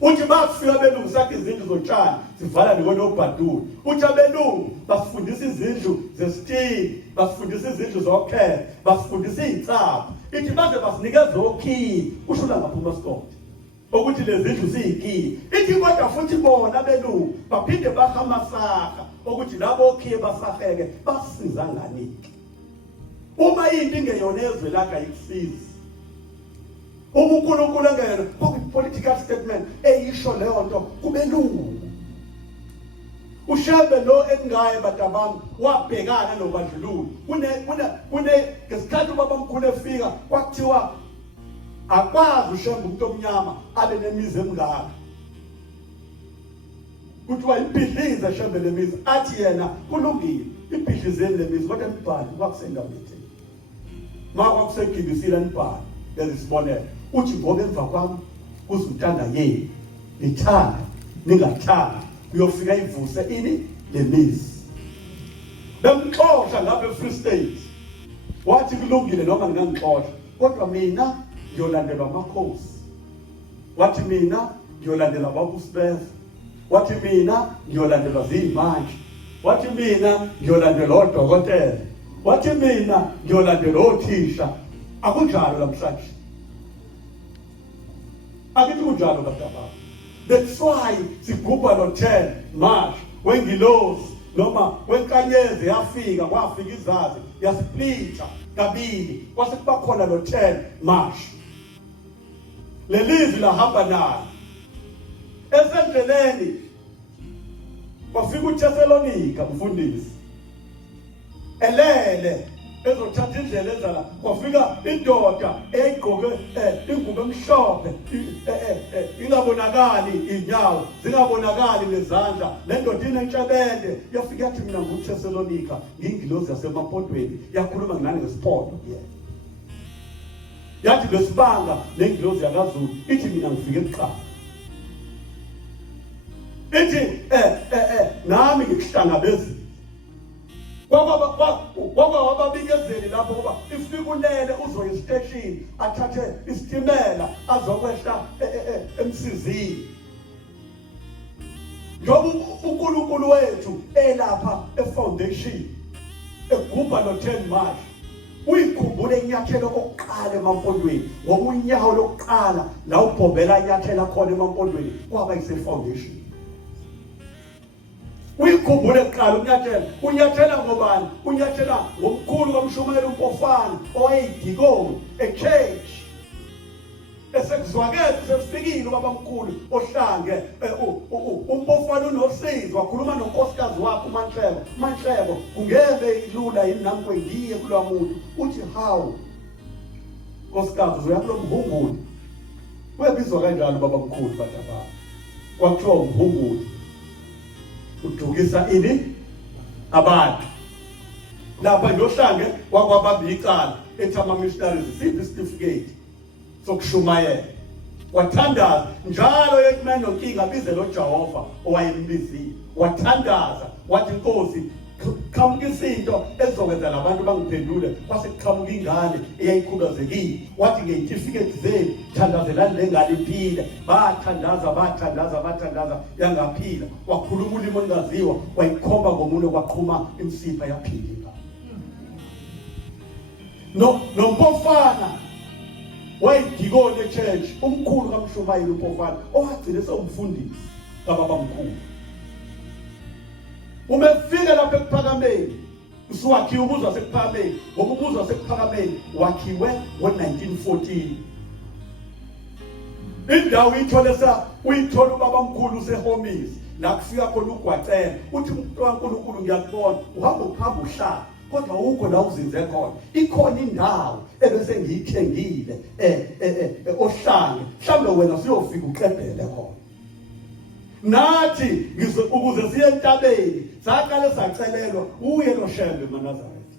uthi bafika abelungu sakhe izindlu zotshani zivala nobhadula. Uthi abelungu basifundisa izindlu zesitili, basifundisa izindlu zokhela, basifundisa iy'nsapho. Ithi baze basinikeza okhiye ushula ngaphuma Scott ukuthi lezi zindlu ziyikhiye. Ithi kodwa futhi bona abelungu baphinde bahamasaka ukuthi labo okhiye basaheke basiza nganiki. Uma into ingeyona ezwe lakhe ayikusizi. uNkulunkulu engena political statement eyisho leyo nto kubelungu. Ushebe lo engaye badabami wabhekana nobandlululo. Ngesikhathi ubabamkhulu efika kwakuthiwa akwazi ushembe umuntu omnyama abe nemizi emngaka. Kuthiwa ibhidlize eshembe lemizi athi yena kulungile ibhidlizeni lemizi kodwa imibhalo kwakusendaweni. Kwakusegibisile imibhalo lezisibonelo. Uthi ngoba emva kwami kuzintanga yenu nithanda ningathanda uyofika ivuse ini lemizi. Bemxosha lapha eFree State. Wathi kulungile noma ngingangixosha kodwa mina ngiyolandela amakhosi. Wathi mina ngiyolandela ababusibeza. Wathi mina ngiyolandela zimanje. Wathi mina ngiyolandela odokotela. Wathi mina ngiyolandela othisha. Akunjalo namhlanje. Akithi kunjalo baba. That's why sigubha lo 10 March wengilosi noma wenkanyezi yafika kwafika izazi yasplitha kabili kwase kuba khona lo 10 March. Lelizwi lahamba nalo. Esendleleni kwafika uThesalonika umfundisi. Elele ezothatha indlela ezala kwafika indoda eyigqoke ingubo emhlophe ingabonakali inyawo zingabonakali nezandla. Le ndoda inentshebende yafika yathi mina nguThesalonika ngingilozi yasemapondweni yakhuluma ngani ngesipondo yena. Yathi lesibanga nengilozi yakaZulu ithi mina ngifike ebukhali. Ithi nami ngikuhlangabezile. Kwaba wababikezeli lapho kuba ifika ulele uzoya esiteshini athathe isitimela azokwehla emsizini. Njoba uNkulunkulu wethu elapha efoundation egubha lo 10 March uyikhumbule inyathelo okuqala emampondweni ngoba unyawo lokuqala la ubhombela inyathela khona emampondweni kwaba yisefoundation. Uyikhumbule kuqala unyathela ngobani? Unyathela ngomkhulu kaMshumayeli uMpofana owayeyidikoni echurch. Esekuzwakele sesifikile ubabamkhulu ohlange uMpofana unosizo wakhuluma nonkosikazi wakhe uManhlebo. Manhlebo ungebe ilula yini nami kwengiye kulo muntu. Uthi how nkosikazi uzoya kulo mhunguli. Webizwa kanjalo babamkhulu badaba. Kwakuthiwa umhunguli. Udukisa ini abantu lapha ndohlange kwakwabamba icala ethama missionaries isiphi certificate sokushumayela wathandaza njalo yekimene nonkinga bize lo Jehova owayembizile wathandaza wathi Nkosi qhamuka izinto ezokwenza labantu bangiphendule kwase kuqhamuka ingane eyayikhubazekile wathi ngecertificate zenu thandazelani lengane iphile bathandaza yangaphila wakhuluma ulimi olungaziwa wayikhomba ngomunwe kwaqhuma imsipha yaphila. Nompofana wayidikoni echurch umkhulu kaMshumayeli uMpofana owagcina sewumfundisi kababamkhulu. Umefika lapha ekuphakameni usuwakhiwa ubuzwa sekuphakameni ngoba ubuzwa sekuphakameni wakhiwe ngo-1914. Indawo uyithola ubabamkhulu usehomisi la kufika khona ugwacela uthi umuntu kaNkulunkulu ngiyakubona uhamba uhlala kodwa ukho la uzinze khona ikhona indawo ebese ngiyithengile ohlange mhlawumbe wena usiyofika uqedele khona. Nathi ukuze siye entabeni saqale sacelelwa uye noShembe eManazaretha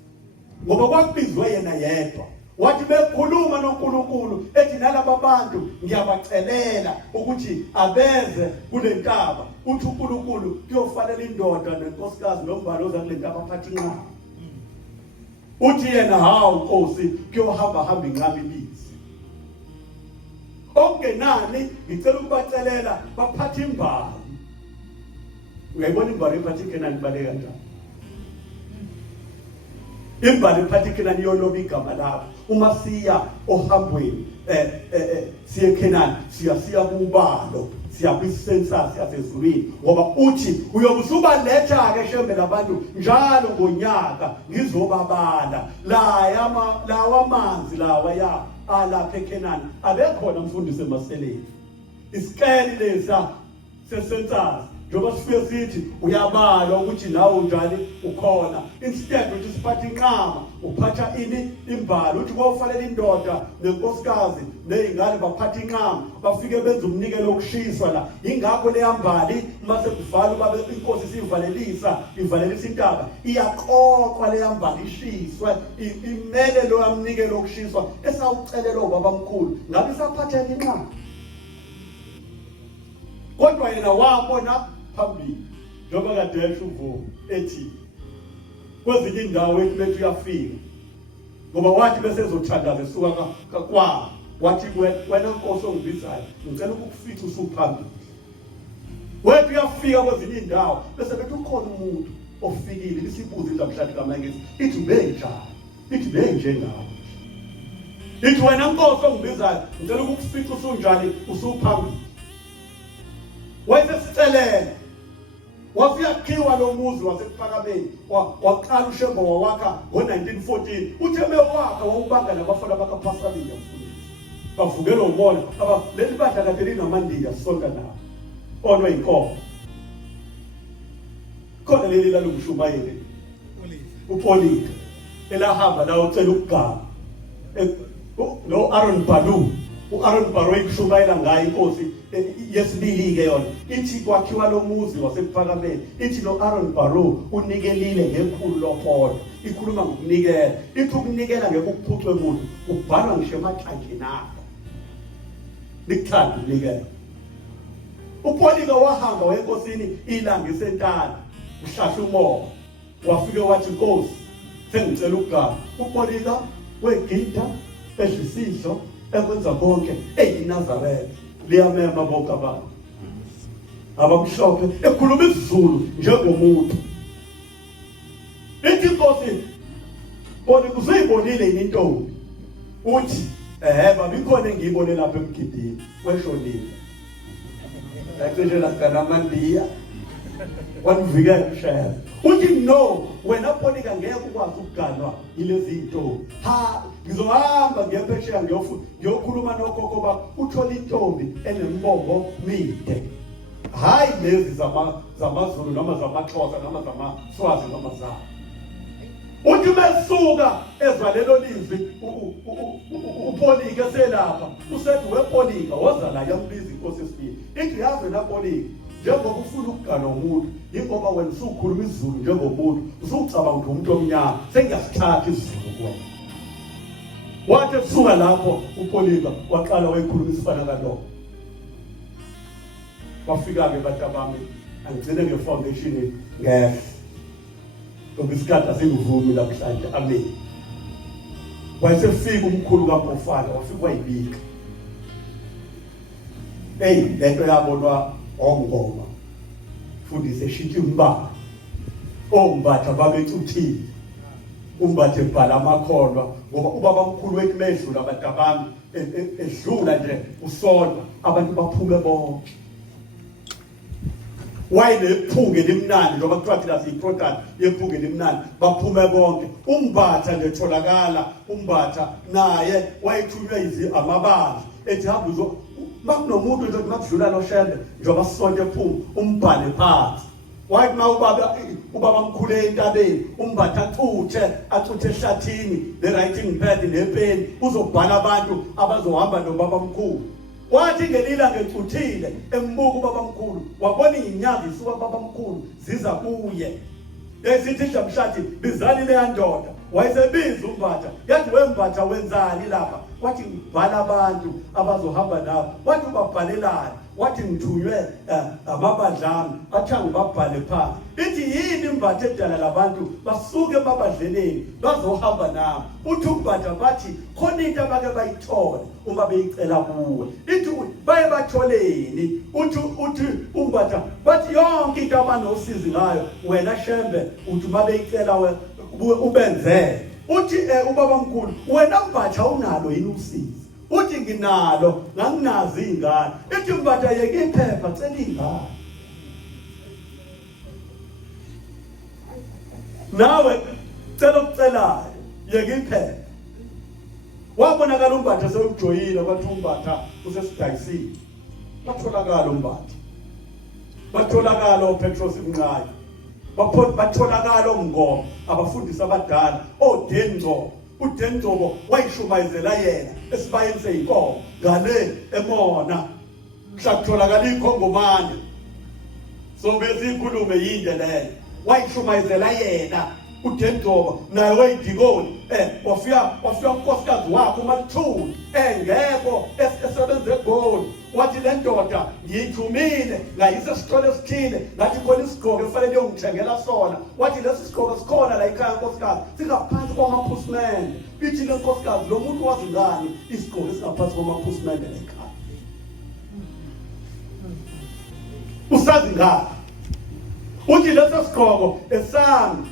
ngoba kwakubizwe yena yedwa. Wathi bekhuluma noNkulunkulu ethi nalabo bantu ngiyabacelela ukuthi abeze kule ntaba. Uthi uNkulunkulu kuyofanele indoda nenkosikazi nombalo oza kule ntaba aphathe inqaba. Uthi yena hawu Nkosi kuyohamba inqaba ibizi. okungenani ngicela ukubacelela baphathe imbali. Uyayibona imbali ephathe iKenani ibale kanjani? Imbali ephathe iKenani iyoloba igama lakho. Uma siya ohambweni siya eKenani siya kubalo siya kwi-census yasezulwini ngoba uthi uyobe usubaletha ke shembe labantu njalo ngonyaka ngizobabala lawa amanzi lawa ya alapha eKenani abekhona mfundisi emaseleni. Isikeli lesa se-census njengoba sifike sithi uyabalwa ukuthi nawe unjani ukhona. Instead ukuthi siphathe inqama uphatha imbali uthi kofanele indoda nenkosikazi nezingane baphatha inqama bafike benza umnikelo wokushiswa la. Ingakho leya mbali uma sekuvala babe inkosi sivalelisa intaba iyaqoqwa leya mbali ishiswe imele lo yamnikelo wokushiswa esawucelela ubabamkhulu ngabe saphatha inqama. Kodwa yena wabona phambili njengoba kade esho uVumo ethi kwezinye indawo ethi uyafika ngoba wathi bese ezothandaza esuka kwa wathi wena Nkosi ongibizayo ngicela ukufitha usuphambili. Wethi uyafika kwezinye indawo bese bethi ukhona umuntu ofikile lisibuza indlamhlanje kaMangisi ithi benjani ithi benjengawe ithi wena Nkosi ongibizayo ngicela ukufitha usunjani usuphambili. Wayesesicelela wafika khiwa lo muzi wasephakameni waqala uShembo wawakha ngo1914 utheme wakha wawubanga nabafana bakaPasaliya bavukela ubona leli badla kade linamandiya sonke nawo onwe inkomo khona leli lalungishumayele uPolika elahamba la ucela ukugama lo Aaron Balu uAaron Baru ekushumayela ngayo inkosi yesibili ke yona ithi kwakhiwa lo muzi wasephakameni ithi lo Aaron Baru unikelile ngekhulu lopholo ikhuluma ngokunikela ithi ukunikela ngeke ukuphucwe umuntu ubhalwa ngisho emathangeni akho likuthanda unikela. uPolika wahamba wenkosini ilanga isentana uhlahla umoya wafika wathi Nkosi sengicela ukugama. uPolika wegida edlisidlo ekwenza konke eyiNazaretha liyamema bonke abantu abamhlophe ekhuluma isiZulu njengomuntu. Ithi inkosi bona kuzuyibonile intombi uthi baba ikhona engiyibone lapha emgidini weshonile yacisela kanamandiya wanivikela umshayeli uthi no wena Polika ngeke ukwazi ukuganwa yilezi intombi ngizohamba ngiyaphesheya ngiyokhuluma nogogo baba uthola intombi enembombo mide hayi lezi zamaZulu noma zamaXhosa noma zamaSwazi noma zabo. Uthi besuka ezwa lelo lizwi uPolika eselapha usethi wePolika woza la yambiza inkosi esifile ithi yazi wena Polika njengoba ufuna ukugana umuntu ingoba wena usukhuluma isiZulu njengomuntu usucabanga ukuthi umuntu omnyama sengiyasithatha isiZulu kuwena. Wathi esuka lapho uPolika waqala wayikhuluma isifana kaloko. Wafika-ke bantu bami angigcine nge-foundation ngehle ngoba isikhathi asingivumi namhlanje amen. Wayesefika umkhulu kaProfana wafika wayibika lento yabonwa ongoma fundise shithi umbala ombatha babecuthile umbathe bhala amakholwa ngoba ubaba omkhulu wethu medlula abantu abami edlula nje usonto abantu baphume bonke. Wayenephunge elimnandi njengoba kuthiwa thina siyi-product yephunge elimnandi baphume bonke. Umbatha nje tholakala umbatha naye wayethunywe amabandla ethi hamba makunomuntu nje makudlula loshende njengoba sisonto ephuma umbhale phansi. Wathi ma ubaba mkhulu entabeni umbatha acuthe ehlathini le-writing pad nepeni uzobhala abantu abazohamba nobaba mkhulu. Wathi ngelila ngecuthile embuka ubaba mkhulu wabona inyanga isuka baba mkhulu ziza kuye. Esithi Dlamshati bizali leya ndoda wayesebiza umbatha yathi wembatha wenzani lapha wathi ngibhala abantu abazohamba nabo wathi ubabhalelani wathi ngithunywe amabadlami athi ngibabhale phansi. Ithi yini imbatha edala labantu basuke emabadleleni bazohamba nabo uthi umbatha bathi khona into abake bayithole uma beyicela kuwe. Ithi baye batholeni uthi umbatha bathi yonke into abanosizi ngayo wena Shembe uthi mabeyicela ubenze uthi ubabamkhulu wena Mbatha unalo yini usizi uthi nginalo nganginazi ingane ithi Mbatha yeke iphepha cela ingane nawe cela ukucelayo yeke iphepha wabonakala uMbatha sewujoyile kwathi uMbatha usesidayisile batholakala uMbatha batholakala uPetros Mnqayi batholakala uMngoma abafundisi abadala oDengcobo uDengcobo wayishumayezela yena esibayeni seyinkomo ngale emona kusakutholakala ikhongomane so bese inkulumo yinde leyo wayishumayezela yena uDengcobo naye wayidikoni wafika unkosikazi wakhe uMathuli engekho esebenze eGoli wathi le ndoda ngiyithumile ngayise esitolo esithile ngathi khona isigqoko efanele yongithengela sona wathi lesi sigqoko sikhona la ekhaya nkosikazi singaphansi kwamaphusmende ithi le nkosikazi lo muntu wazi ngani isigqoko esingaphansi kwamaphusmende la ekhaya usazi ngani uthi lesi sigqoko esami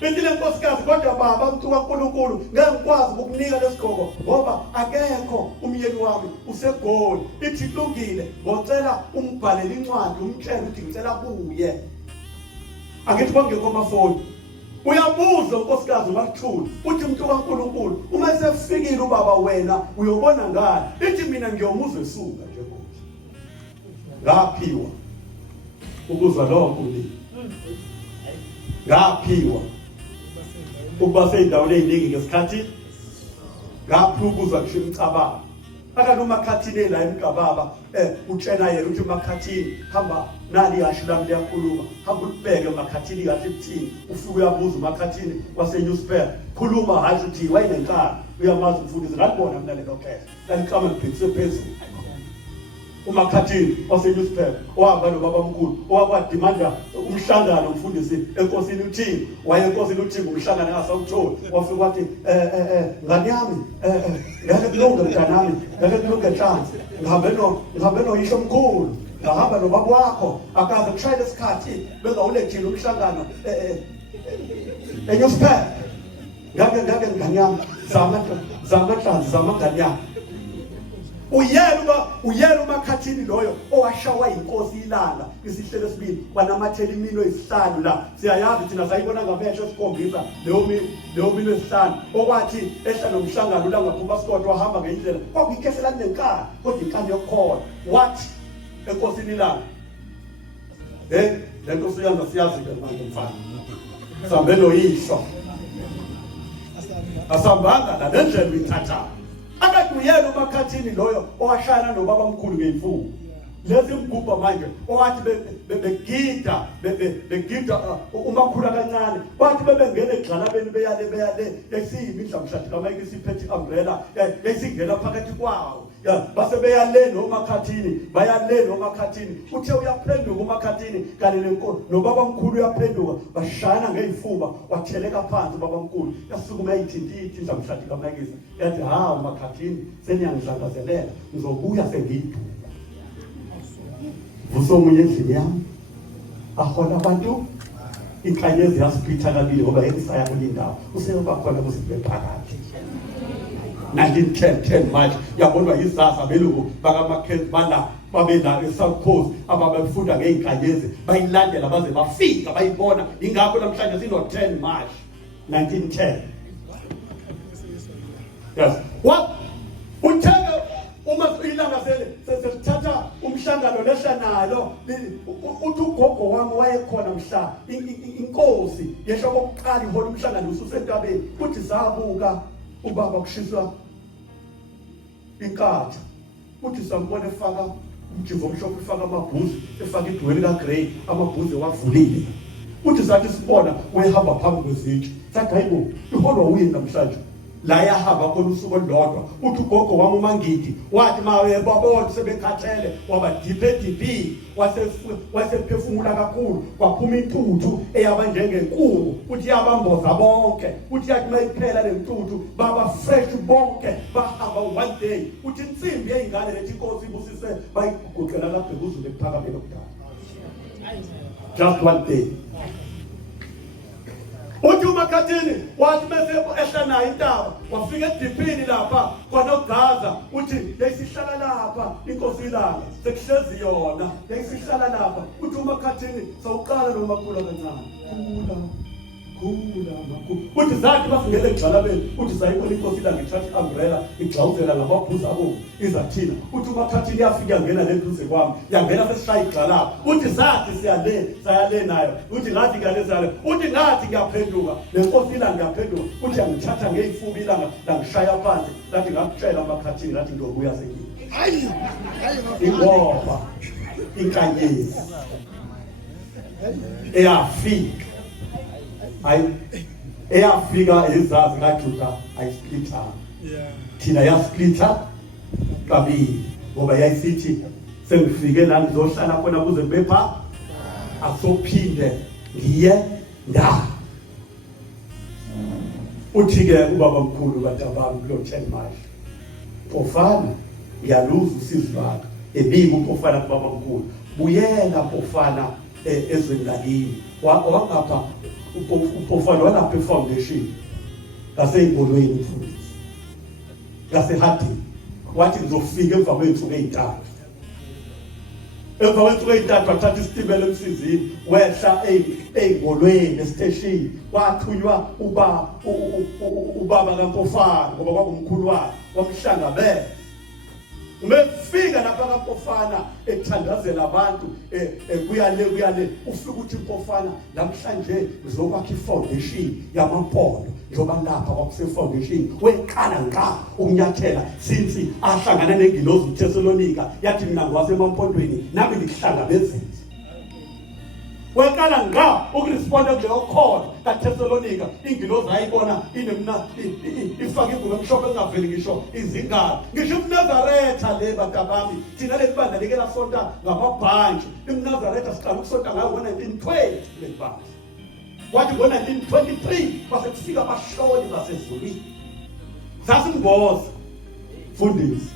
Bese le nkosikazi kodwa baba mntu kaNkulunkulu ngeke ngikwazi ukukunika lesigqoko ngoba akekho umyeni wami useGoli ithi kulungile ngocela umbhalele incwadi umtshela ukuthi ngicela kuye akithi kwangekho amafoni uyabuza unkosikazi uMathuli uthi umuntu kaNkulunkulu uma sefikile ubaba wena uyobona ngani ithi mina ngiyomuza esuka nje konke ngaphiwa ukuzwa lokho ni ngaphiwa ukuba seyindaweni eziningi ngesikhathi ngaphi ukuzwa kusho imicabanga akade uMakhathini la emgababa utshena yena uthi uMakhathini hamba nali yasho lami liyakhuluma hamba ulibheke uMakhathini kahle kuthini ufike uyabuza uMakhathini waseNewspaper khuluma hathi uthi wayinenkani uyamazi umfundisi ngakubona mina lelo xesha lalicama libhekise phezulu uMakhathini waseNewspaper owahamba nobabamkhulu owakwadimanda umhlangano umfundisi enkosini uThini wayenkosini uThini umhlangano engasawutholi wafika wathi ngani yami ngeke kulunge mntanami ngeke kulunge chance ngihambe noyisho omkhulu ngahamba nobaba wakho akaze kushayela isikhathi bezawulethile umhlangano eNewspaper ngeke ngani yami zama ngani yami uyela uMakhathini loyo owashawa inkosi ilanga isihlelo esibili wanamathela imino esihlanu la siyayazi thina sayibona ngamehlo esikhombisa leyo mino esihlanu okwathi ehla nomhlangano la ngaphuma Scott wahamba ngendlela kwakuyikhesela kunenkani kodwa inkani yokhona wathi enkosini ilanga le nto siyazi siyazi-ke manje mfana sambe noyisho asambanga la lendlela uyithatha akaduyela uMakhathini loyo owashayana nobabamkhulu ngeyimfuyo lezi mgubha manje owathi begida umakhulu kancane bathi bebengena egxalabeni beyale esiyimidla mshadi kamayike isiphethe umbrella esingena phakathi kwawo base beyale noMakhathini bayale noMakhathini uthe uyaphenduka uMakhathini kale lenkosi nobabamkhulu uyaphenduka bashayana ngeyimfuba watheleka phansi ubabamkhulu yasukuma ayithintithi indla mshadi kamayike yathi ha uMakhathini seniyangidlangazelela ngizobuya sengiyiduka Vusomunye endlini yami ahola abantu inkanyezi yasipitha kabili ngoba ekusaya kulindawo useba khona kusibe phakathi 1910 March yabonwa yisasa belungu bakaMackenzie bala babela eSouth Coast ababefunda ngeinkanyezi bayilandela baze bafika bayibona ingakho namhlanje sino 10 March 1910 yes what uthenga uma ilanga sesithatha umhlangano lehlanayo uthi ugogo wami wayekhona mhla inkosi yesho kokuqala ihola umhlangano ususentabeni uthi zabuka ubaba kushiswa inkatha uthi sambona efaka umjivo omhlophe efaka amabhuzi efaka idweli kaGrey amabhuzi wavulile uthi sathi sibona wayehamba phambi kwezitsha sathi hayibo iholwa uyini namhlanje la yahamba khona usuku olodwa uthi ugogo wami uMangidi wathi mawe babona sebekhathele waba diphi wasephefumula kakhulu kwaphuma intuthu eyaba njengenkungu uthi yabamboza bonke uthi yathi mayiphela lentuthu baba fresh bonke bahamba one day uthi insimbi yezingane lethi inkosi ibusise bayiguqela lapha kuzulu ekuphakameni okudala just one day. Uthi uMakhathini wathi bese ehla nayo intaba wafika ediphini lapha kwaNogaza uthi yayisihlala lapha inkosi ilanga sekuhlezi yona yayisihlala lapha uthi uMakhathini sawuqala lo makhulu kancane khula makhulu uthi zathi bafingele egxalabeni uthi sayibona inkosi ilanga ithatha umbrella igxawuzela ngamaphuzu abo izathina uthi uMakhathini yafika ngena leduze kwami yangena sesishaya igxalaba uthi zathi sayale nayo uthi ngathi ngalezalo uthi ngathi ngiyaphenduka lenkosi ilanga ngiyaphenduka uthi angithatha ngeifubi ilanga langishaya phansi lathi ngakutshela uMakhathini lathi ngizobuya sekini hayi ingoba inkanyezi eyafika eyafika izazi kaJuda ayisplitha thina yasplitha kabili ngoba yayisithi sengifike la ngizohlala khona kuze kubepha asophinde ngiye nda uthi ke ubaba mkhulu batabami lo 10 March Pofana yaluza usizwana ebika uPofana kubaba mkhulu buyela Pofana ezweni lakini wangapha uPofana walapha efoundation ngaseyingolweni mfundisi ngasehati wathi ngizofika emva kwethu ey'ntathu emva kwethu ey'ntathu wathatha isitimela emsizini wehla ey'ngolweni esiteshini wathunywa ubaba kaPofana ngoba kwakungumkhulu wakhe wamhlangabeza umefika lapha kaPofana ethandazela abantu kuyale ufika uthi uPofana namhlanje ngizokwakha ifoundation yamaphondo njoba lapha kwakuse foundation weqala nga ukunyathela since ahlangana nengilozi uThessalonika yathi mina ngwasemampondweni nami ngikuhlangabezile weqala nga ukuresponda kuleyo khona kaThessalonika ingilozi ayibona inemna ifaka ingubo emhlophe engaveli ngisho izingalo ngisho uNazaretha le batabami thina lesibanda leke lasonta ngamabhanji iNazaretha siqala ukusonta ngayo ngo1920 lebhanji wathi ngo1923 base kufika abahloli basezulwini sasimboza fundisi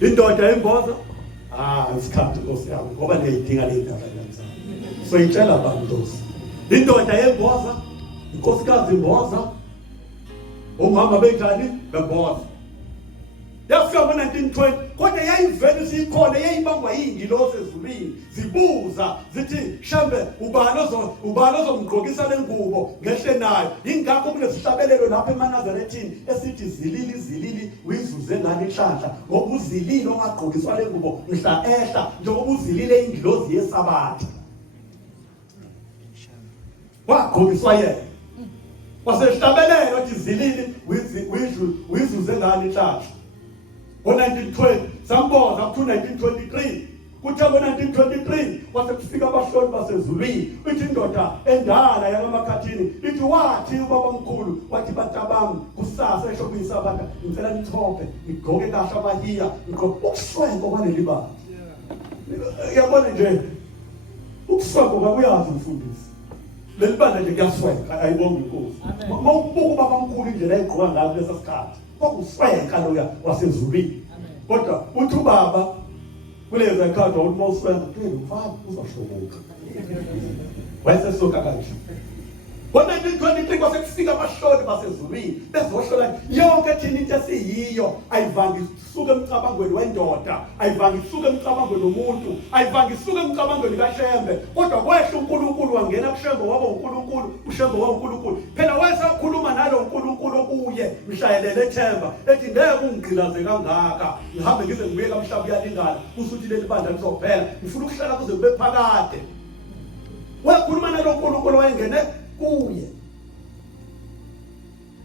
indoda emboza isikhathi Nkosi yami ngoba leyidinga leyindaba yanzana so itshela abantu indoda yemboza inkosikazi imboza umama benjani bemboza yafika ngo1920 kodwa yayivele sikhona yayibangwa yingilosi ezulwini zibuza zithi mhlambe ubani ozomgqokisa lengubo ngehle nayo ingakho kunesihlabelelo lapha eManazarethini esithi zilili uyizuze ngani inhlanhla ngoba uzilile ongagqokiswa lengubo mhla ehla njengoba uzilile ingilozi yesabatha wagqokiswa yena wasehlabelelo ukuthi zilili uyizuze ngani inhlanhla ngo1920 samboza up to 1923 kuthe ngo1923 wase kufika abahloli basezulwini ithi indoda endala yakaMakhathini ithi wathi ubaba mkhulu wathi batabami kusasa esho kuyisabatha ngicela nithophe ngigqoke kahle abahiya ukuswenko kwaleli baba yabona nje ukuswenko kwakuyazi umfundisi leli banda nje kuyaswenka ayibonga inkosi mawubuka ubaba mkhulu indlela ayigqoka ngayo lesa sikhathi kwakuswenka loya wasezulwini kodwa uthi ubaba kuleza ikhadi ukuthi mawuswenka kuphela mfana uzashlomuka wayesesoka kanje ngo1923 kwase kufika abahloli basezulwini bezohlola yonke thina into esiyiyo ayivangi isuke emcabangweni wendoda ayivangi isuke emcabangweni womuntu ayivangi isuke emcabangweni kaShembe kodwa kwehla uNkulunkulu wangena kuShembe waba uNkulunkulu uShembe waba uNkulunkulu phela wayesakhuluma nalo uNkulunkulu okuye mshayelele ethemba ethi ngeke ungigqilaze kangaka ngihambe ngize ngibuye kamhlaba uyalingana kusuthi leli bandla lizophela ngifuna ukuhlala kuze kube phakade wakhuluma nalo uNkulunkulu wayengene kuye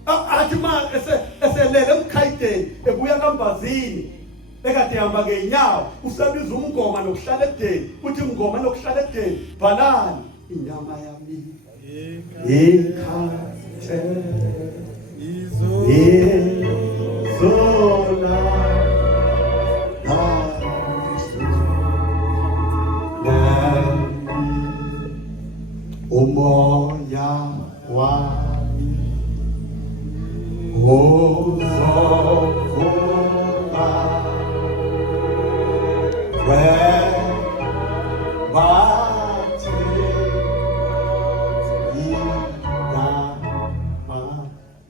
athi ma eselele emkhayideni ebuya kambazini ekade hamba ngeenyawo usabiza umngoma nokuhlala edeni uthi umngoma nokuhlala edeni bhalani inyama yami ekhathe izola umoya wami uzovuma bathi indaba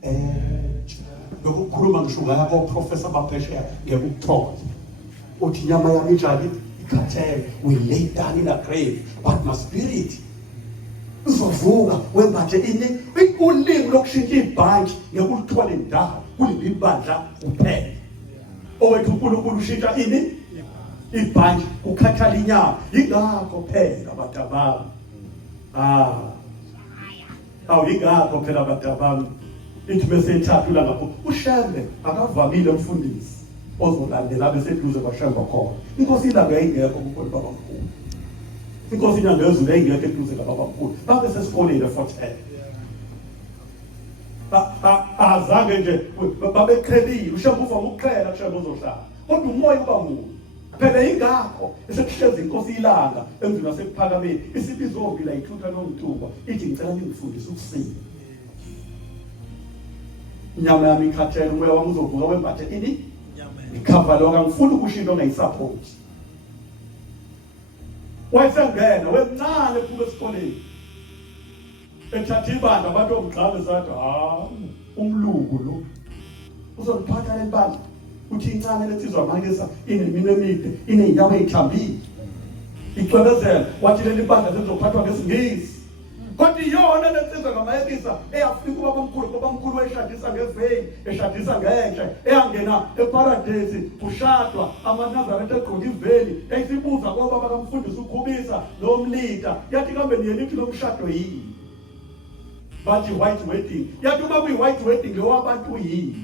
entsha. Lokukhuluma ngisho ngabo professor baphesheya ngekuthokoza uthi inyama yami injani ikhathele, we lay down in a grave but my spirit uzovuka wembathe ini ulimi lokushintsha ibhanki ngekulithwala indawo kuleli bandla kuphela. Owethu uNkulunkulu ushintsha ini ibhanki ukhathala inyama. Yingakho phela badabami yingakho phela badabami ithi bese ethathula ngapho uShembe akavamile umfundisi ozolandela bese eduze kwaShembe khona. Inkosi ilanga yayingekho kukhona babamkhulu. Inkosi inyanga yezulu yayingekho eduze kababamkhulu. Babe sesikoleni e-Fort Hare. Azange nje babeqhelile uShembe uvama ukuqhela kuShembe uzohlala. Kodwa umoya uba mubi. Phela yingakho esekuhlezi inkosi ilanga emzini wasephakameni isibizo la ithutha nomthunga ithi ngicela ngifundise ukusina. Inyama yami ikhathele, umoya wami uzovuka wembathe ini ikhava lokho angifuni ukushintsha ongayisupport. Wayesengena wemncane kuba esikoleni ethatha ibandla abantu omgxabe sathi umlungu lo uzoliphatha le bandla uthi incane letsizwa makesa inemino emide iney'nyawo ey'thambile icwebezela wathi leli bandla lizophathwa ngesingisi. Kodwa iyona lensizwa kamayekisa eyafika ubabamkhulu wayeshadisa ngeveni eshadisa ngenhle eyangena eparadesi kushadwa amanazaretha egqoke iveli yayisibuza kwaba bakamfundisi ukhubisa nomlida yathi kambe niyenithi lo mshado yini bathi white wedding. Yathi uma kuyi-white wedding lo wabantu yini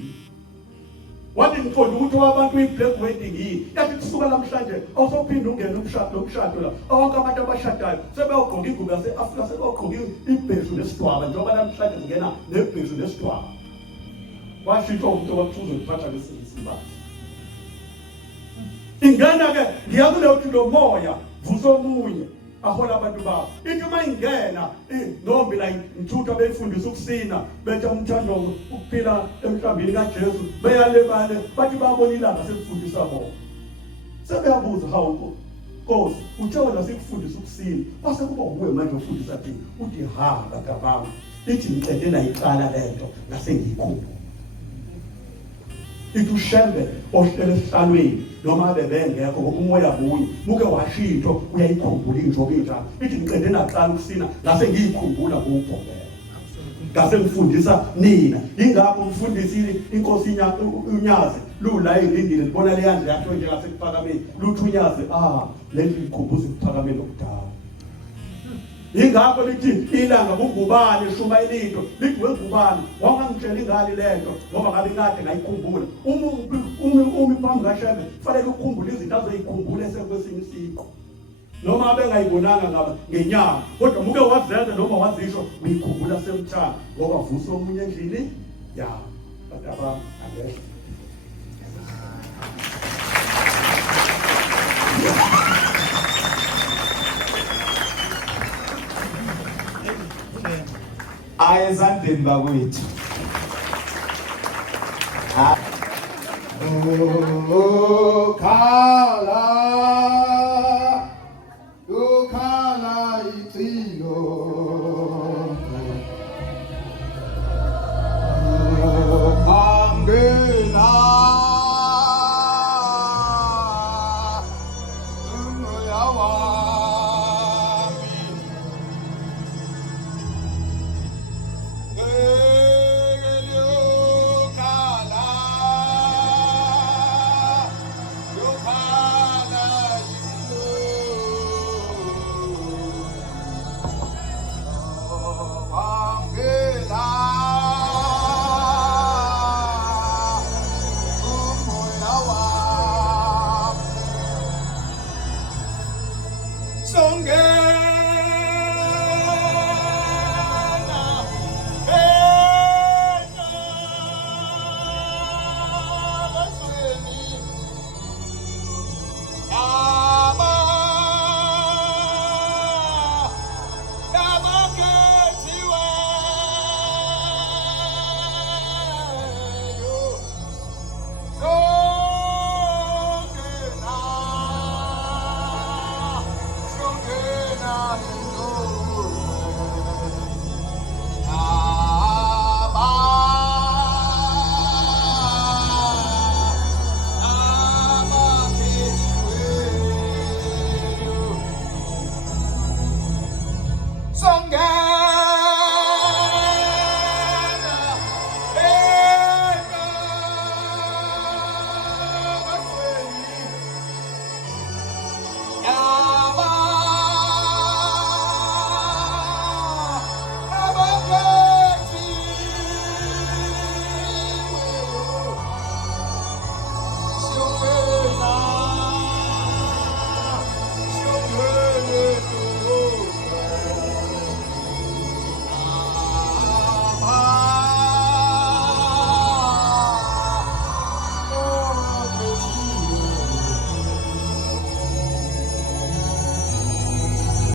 wathi ngiqonda ukuthi wabantu i-black wedding yini. Yathi kusuka namhlanje awusophinde ungene umshado la awonke abantu abashadayo sebeyogqoka ingubo yase-Afrika sebeyogqoka ibheshu nesidwaba njengoba namhlanje zingena nebheshu nesidwaba. Washintshwa umuntu owakufuze kuphatha lesisimbali. Ingena-ke ngiyakuleyothi lo moya vusa omunye ahola abantu babo. Ithi uma ingena nombi la ngithutha beyifundisa ukusina betha umthando ukuphila emhlambini kaJesu beyalebale bathi babona ilanga sekufundisa bona. Sebeyabuza hawu Nkosi uthe wena sikufundisa ukusina base kuba uwe manje ufundisa thina. Uthi bagabami ithi ngicede nayiqala lento ngasengiyikhumbula. Ithi uShembe ohlele esihlalweni noma bebengekho ngoba umoya buye muke washintshwa uyayikhumbula injobo enjalo. Ithi ngicede naqala ukusina ngase ngiyikhumbula ngokubhongela ngase ngifundisa nina. Yingakho umfundisile inkosi unyazi lula ilindile libona leyandle yakho nje ngasekuphakameni luthi unyazi lento ikhumbuza ukuphakameni okudala. Yingakho lithi ilanga kungubani eshuma ilinto lithi wengubani wangangitshela ingani lento ngoba ngabe ngade ngayikhumbula. Umi phambi kaShembe kufanele ukukhumbula izinto azoyikhumbula esekwesinye isiko noma abengayibonanga ngenyanga kodwa muke wazenza noma wazisho uyikhumbula semthana ngoba vusa omunye endlini yawo. Badabami angeke ayezandleni bakwethu. Khala